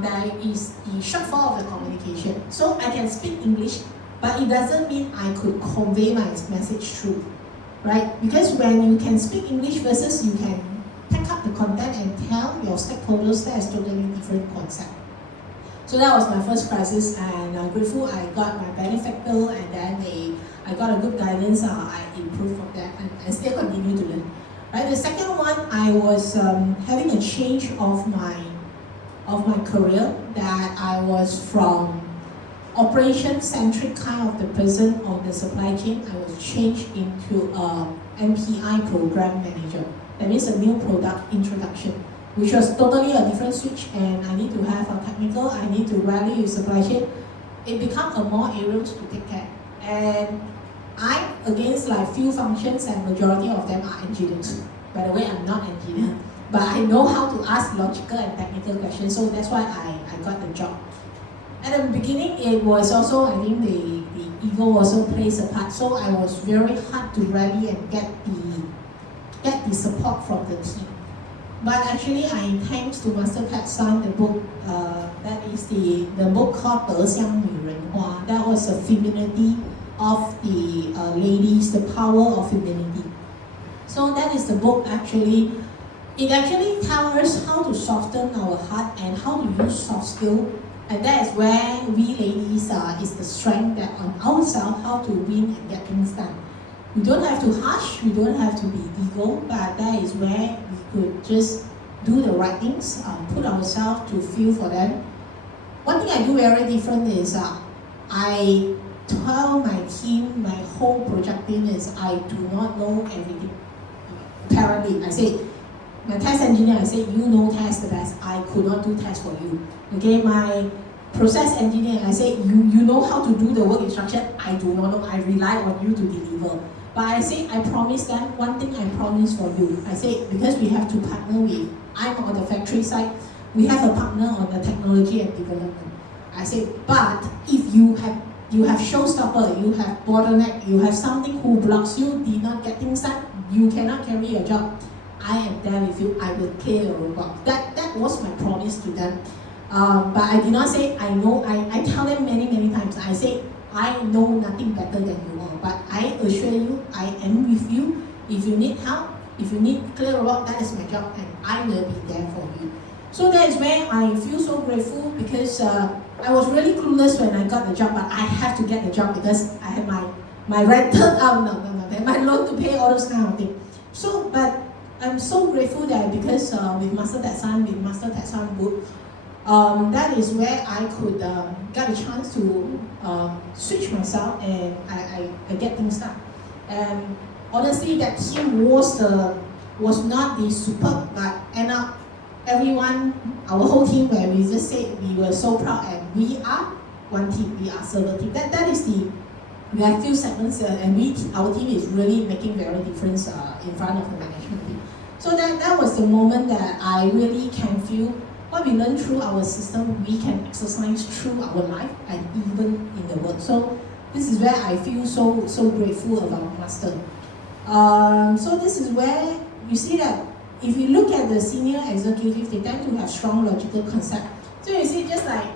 there is the shortfall of the communication. So I can speak English, but it doesn't mean I could convey my message through, right? Because when you can speak English versus you can pick up the content and tell your stakeholders, that is totally different concept. So that was my first crisis, and I'm grateful I got my benefactor, and then I got a good guidance. I improved from that, and I still continue to learn. Right. The second one, I was having a change of my career. That I was from operation-centric kind of the person on the supply chain. I was changed into a MPI program manager. That means a new product introduction, which was totally a different switch, and I need to have a technical, I need to rally with supply chain. It becomes a more areas to take care. And I, against like few functions, and majority of them are engineers. By the way, I'm not an engineer, but I know how to ask logical and technical questions, so that's why I got the job. At the beginning, it was also, I think the ego also plays a part, so I was very hard to rally and get the support from the team. But actually, thanks to Master Pat signed the book, that is the book called 德香女人花. That was the femininity of the ladies, the power of femininity. So that is the book actually. It actually tells us how to soften our heart and how to use soft skill. And that is where we ladies is the strength that on ourselves, how to win and get things done. We don't have to hush, we don't have to be ego, but that is where we could just do the right things, put ourselves to feel for them. One thing I do very different is I tell my team, my whole project team is I do not know everything. Apparently, I say, my test engineer, I say, you know test the best, I could not do test for you. Okay, my process engineer, I say, you know how to do the work instruction, I do not know, I rely on you to deliver. But I say, I promise them, one thing I promise for you. I say, because we have to partner with, I'm on the factory side, we have a partner on the technology and development. I say, but if you have showstopper, you have bottleneck, you have something who blocks you, did not get things done, you cannot carry your job, I am there with you, I will play a robot. That was my promise to them. But I did not say, I know, I tell them many times, I say, I know nothing better than you all, but I assure you, I am with you. If you need help, if you need clear robot, that is my job, and I will be there for you. So that is where I feel so grateful, because I was really clueless when I got the job, but I have to get the job because I have my rental, my loan to pay, all those kind of things. So, but I'm so grateful that because with Master Tatsan book, that is where I could get a chance to switch myself, and I get things done. And honestly, that team was not the superb, but end up everyone, our whole team, where we just said we were so proud, and we are one team, we are server team. That is we have few segments, and our team is really making very difference in front of the management team. So that was the moment that I really can feel what we learn through our system, we can exercise through our life and even in the work. So this is where I feel so grateful about Master. So this is where you see that if you look at the senior executive, they tend to have strong logical concept. So you see, just like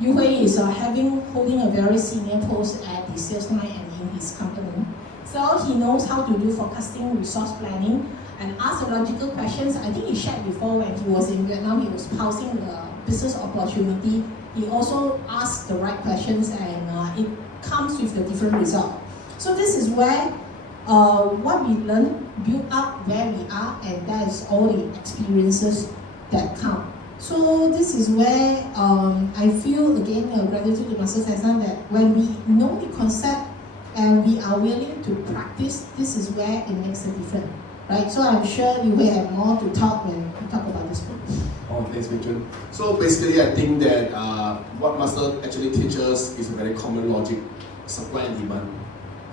Yu Hui is holding a very senior post at the sales line and in his company. So he knows how to do forecasting, resource planning, and ask the logical questions. I think he shared before when he was in Vietnam, he was pausing the business opportunity. He also asked the right questions, and it comes with the different result. So this is where what we learn build up where we are, and that is all the experiences that count. So this is where I feel again gratitude to Master Tatsan that when we know the concept and we are willing to practice, this is where it makes a difference. Right, so I'm sure you will have more to talk when we talk about this book. Oh, thanks, Choon. So basically, I think that what Master actually teaches is a very common logic: supply and demand.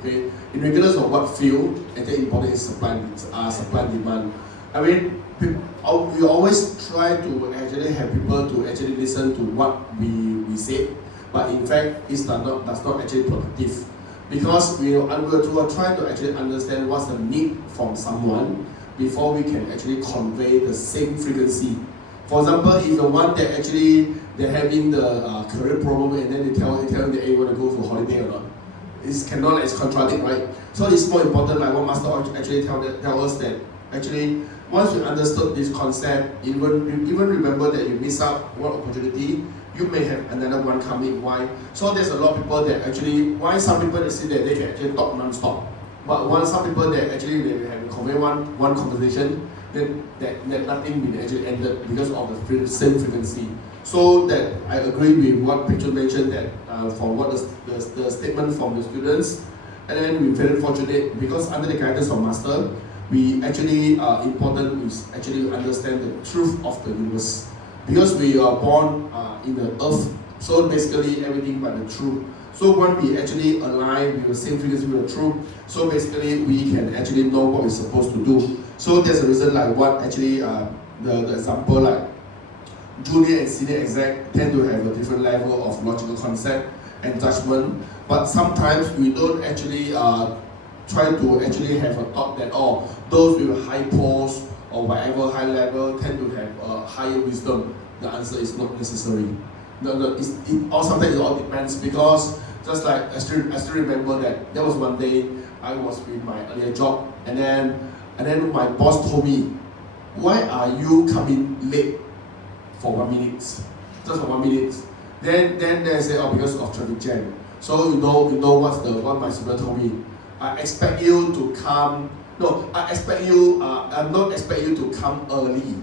Okay, in regardless of what field, I think important is supply and demand. I mean, we always try to actually have people to actually listen to what we say, but in fact, it does not actually productive. because we are trying to actually understand what's the need from someone before we can actually convey the same frequency. For example, if the one that actually they're having the career problem and then they tell them that they want to go for holiday or not, it's cannot, it's contradict, right? So it's more important, like what Master actually tell us that actually once you understood this concept, even remember that you miss out one opportunity, you may have another one coming. Why? So there's a lot of people that actually, why some people they say that they can actually talk non-stop, but some people that actually they have convey one conversation, then that nothing will actually ended because of the same frequency. So that I agree with what Choon mentioned, that from what the statement from the students, and then we're very fortunate because under the guidance of Master, we actually important is actually understand the truth of the universe, because we are born in the earth, so basically everything but the truth. So when we actually align with the same frequency with the truth, so basically we can actually know what we're supposed to do. So there's a reason like what actually the example like junior and senior exec tend to have a different level of logical concept and judgment, but sometimes we don't actually try to actually have a thought that those with high post or whatever high level tend to have a higher wisdom. The answer is not necessary. Or sometimes it all depends, because just like I still remember that there was one day I was with my earlier job, and then my boss told me, "Why are you coming late for 1 minute? Just for 1 minute." Then they say, because of traffic jam. So you know what my supervisor told me. I expect you to come. No, I expect you. I'm not expect you to come early.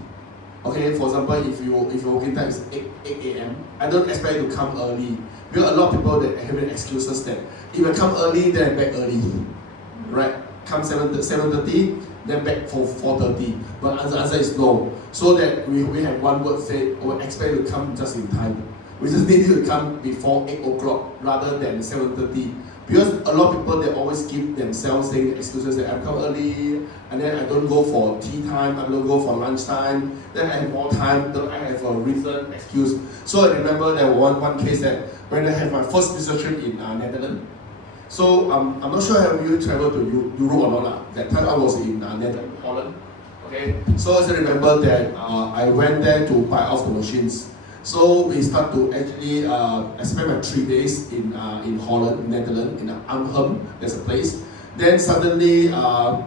Okay, for example, if your working time is 8 a.m., I don't expect you to come early. Because a lot of people that have excuses that if I come early, then I back early, right? Come 7:30, then back for 4:30. But the answer is no. So that we have one word said, we expect you to come just in time. We just need you to come before 8 o'clock rather than 7:30. Because a lot of people, they always give themselves saying excuses that I come early, and then I don't go for tea time, I don't go for lunch time, then I have more time, then I have a reason, excuse. So I remember there was one case that when I had my first business trip in Netherlands. So I'm not sure have you traveled to Europe or not. That time I was in Netherlands, Holland. Okay. So I still remember that I went there to buy off the machines. So we start to actually, I spent my 3 days in Holland, Netherlands, in Amsterdam, there's a place. Then suddenly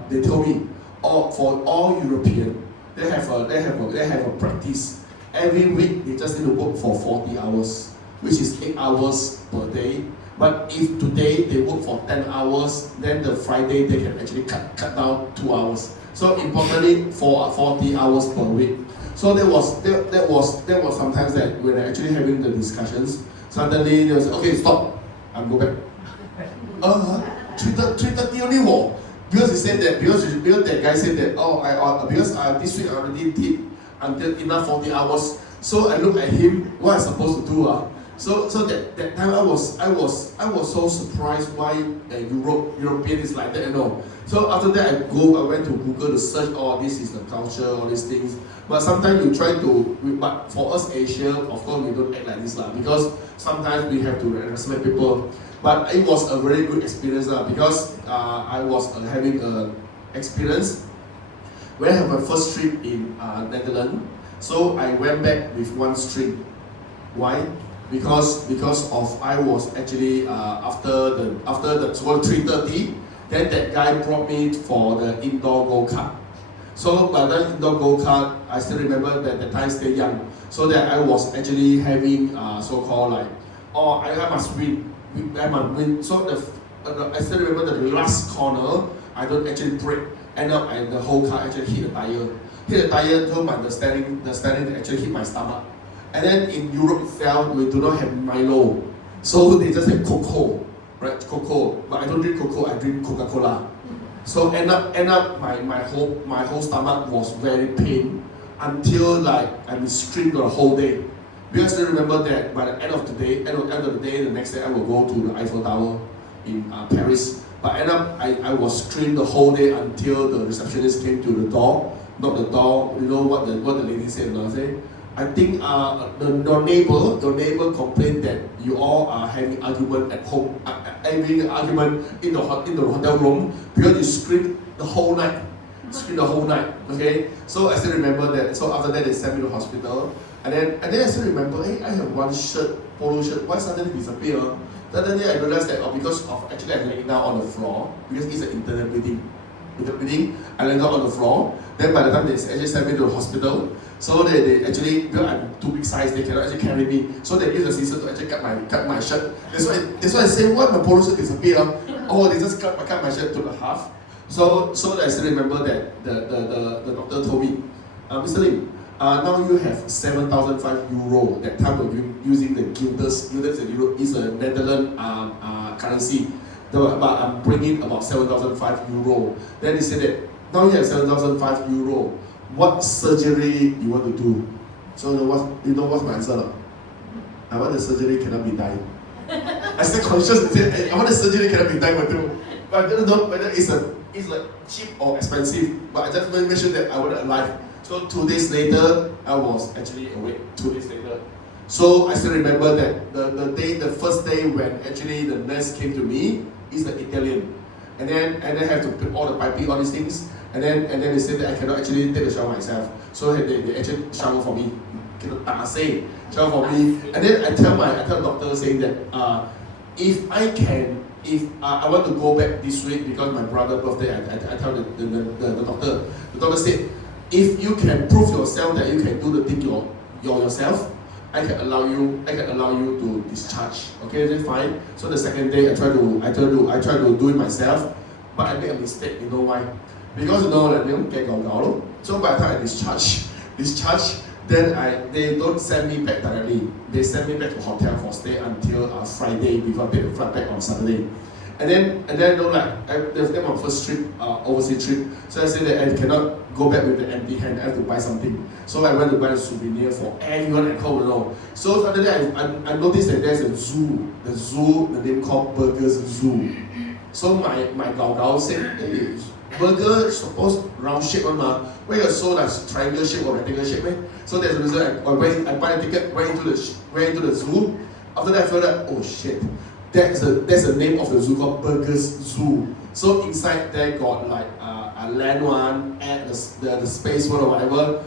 they told me, for all European, they have a practice. Every week they just need to work for 40 hours, which is 8 hours per day. But if today they work for 10 hours, then the Friday they can actually cut down 2 hours. So importantly, for 40 hours per week. So there was sometimes that when I actually having the discussions, suddenly they was okay, stop, I'll go back. 3:30 only walk. Because he said that because that guy said that because this week I already did until enough 40 hours. So I look at him, what I'm supposed to do. So that time I was so surprised why European is like that, So after that I went to Google to search, this is the culture, all these things. But sometimes you try to, but for us Asia, of course we don't act like this because sometimes we have to respect people. But it was a very good experience because I was having an experience when I had my first trip in Netherlands. So I went back with one string. Why? Because of I was actually after the 3:30, then that guy brought me for the indoor go-kart. So by the indoor go-kart, I still remember that the time still young. So that I was actually having so-called like, I must win. I must win. So I still remember the last corner, I don't actually brake. End up the whole car actually hit the tire. Hit the tire till the steering actually hit my stomach. And then in Europe itself, we do not have Milo. So they just have cocoa, right? Cocoa. But I don't drink cocoa, I drink Coca-Cola. So end up my whole stomach was very pain until like I'm screamed the whole day. Because I remember that by the end of the day, the next day I will go to the Eiffel Tower in Paris. But end up I was screamed the whole day until the receptionist came to the door. Knocked the door, you know what the lady said, I think your neighbor complained that you all are having argument at home, having argument in the hotel room because you scream the whole night. Okay, so I still remember that. So after that they sent me to hospital, and then I still remember, hey, I have one shirt, polo shirt, why suddenly disappear? Then I realized that because of actually I laying down on the floor because it's an internal bleeding. I laying down on the floor. Then by the time they actually sent me to the hospital, so they actually, because I'm too big size, they cannot actually carry me. So they use the scissors to actually cut my shirt. That's why I say, why my polo shirt disappear? Oh, they just cut my shirt to the half. So I still remember that the doctor told me, Mr. Lim, now you have 7,005 euro. That time we're using the guilders. Guilders is a Netherlands currency. But I'm bringing about 7,005 euro. Then he said that now you have 7,005 euro. What surgery you want to do? So you know what's my answer? I want the surgery cannot be done. I still conscious and say I want the surgery cannot be done, but I don't know whether it's like cheap or expensive. But I just want to make sure that I want it alive. So 2 days later, I was actually awake. 2 days later. So I still remember that the first day when actually the nurse came to me is the Italian, and then I have to put all the piping, all these things, and then they said that I cannot actually take a shower myself, so they actually shower for me, shower for me, and then I tell the doctor saying that if I want to go back this week because my brother's birthday, I tell the doctor. The doctor said, if you can prove yourself that you can do the thing yourself, I can allow you to discharge. Okay, that's fine. So the second day I try to do it myself, but I made a mistake. You know why? Because like they don't get gao. So by the time I discharge, then they don't send me back directly. They send me back to hotel for stay until Friday before I take the flight back on Saturday. And then that's my first trip, overseas trip. So I said that I cannot go back with the empty hand. I have to buy something. So I went to buy a souvenir for everyone at home. So suddenly I noticed that there's a zoo. The name called Burgers Zoo. So my gao said, hey, burger is supposed round shape one ma. Why you so like triangle shape or rectangle shape? So there's a reason I buy the ticket, went into the zoo. After that I felt like, oh shit. That's the name of the zoo called Burgers Zoo. So inside there got like a land one, and the space one or whatever,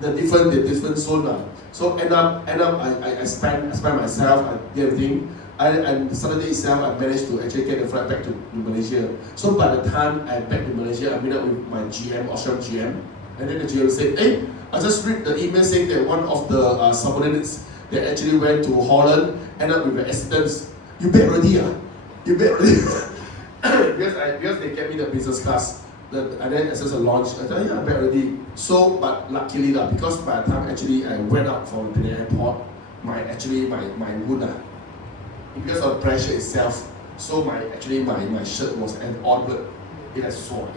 the different zone. So end up I spent myself, I did everything. And Saturday itself I managed to actually get the flight back to Malaysia. So by the time I back to Malaysia, I met up with my GM, Australian GM, and then the GM said, hey, I just read the email saying that one of the subordinates that actually went to Holland ended up with an accident. You bet already, because they get me the business class, and then as a launch, I thought, yeah, I bet already. So, but luckily because by the time actually I went out from the airport, my wound, because of the pressure itself, so my shirt was all blood. It was sore.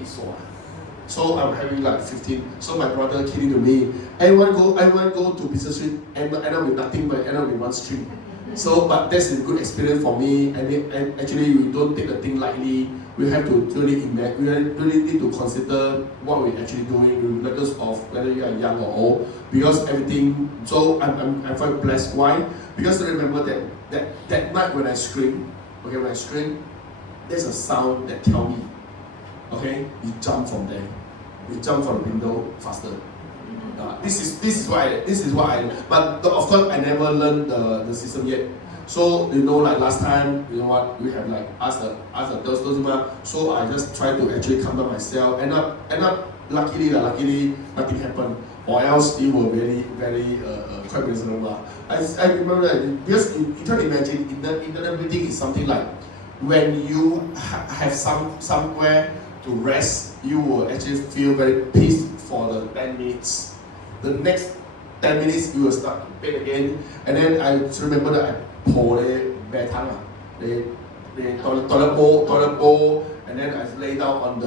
So I'm having like 15. So my brother kidding to me, everyone go to business trip and end up with nothing but end up with one string. So, but that's a good experience for me. And actually, we don't take the thing lightly. We have to really need to consider what we're actually doing, regardless of whether you are young or old. Because everything. So I'm very blessed. Why? Because I remember that night when I scream. Okay, when I scream, there's a sound that tell me, okay, you jump from there. You jump from the window faster. This is why. But of course, I never learned the system yet. So like last time, you know what, we have like asked the those. So I just try to actually calm down myself. End up luckily nothing happened. Or else it will very quite miserable. I remember that because you try to imagine internal breathing is something like when you have somewhere to rest, you will actually feel very peace for the 10 minutes. The next 10 minutes you will start to pain again, and then I remember that I pour the toilet bowl, and then I lay down on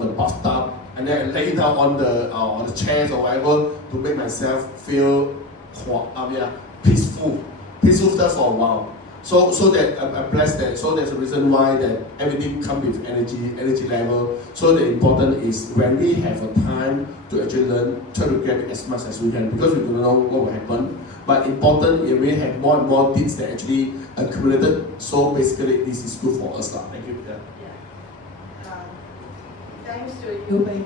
the bathtub, and then I lay down on the chairs or whatever to make myself feel peaceful for a while. So that I'm blessed that. So there's a reason why that everything comes with energy level. So the important is when we have a time to actually learn, try to get as much as we can because we don't know what will happen. But important is we have more and more things that actually accumulated. So basically, this is good for us, lah. Thank you. Yeah. Thanks to you, Phaik.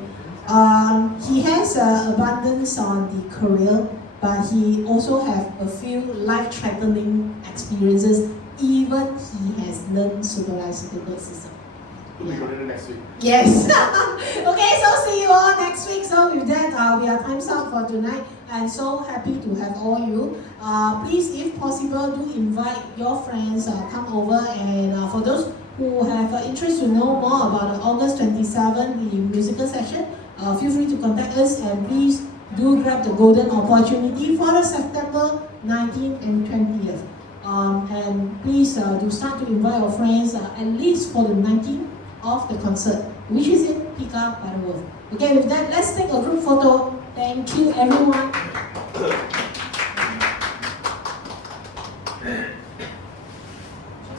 He has abundance on the career, but he also have a few life-threatening experiences. Even he has learned supervisable system. We'll be on next week. Yes. Okay, so see you all next week. So with that, we are time's up for tonight, and so happy to have all you. Please, if possible, do invite your friends come over, and for those who have interest to know more about the August 27, the musical session, feel free to contact us, and please do grab the golden opportunity for the September 19th and 20th. And please do start to invite your friends at least for the 19th of the concert, which is in Pika Butterworth. Okay, with that, let's take a group photo. Thank you, everyone.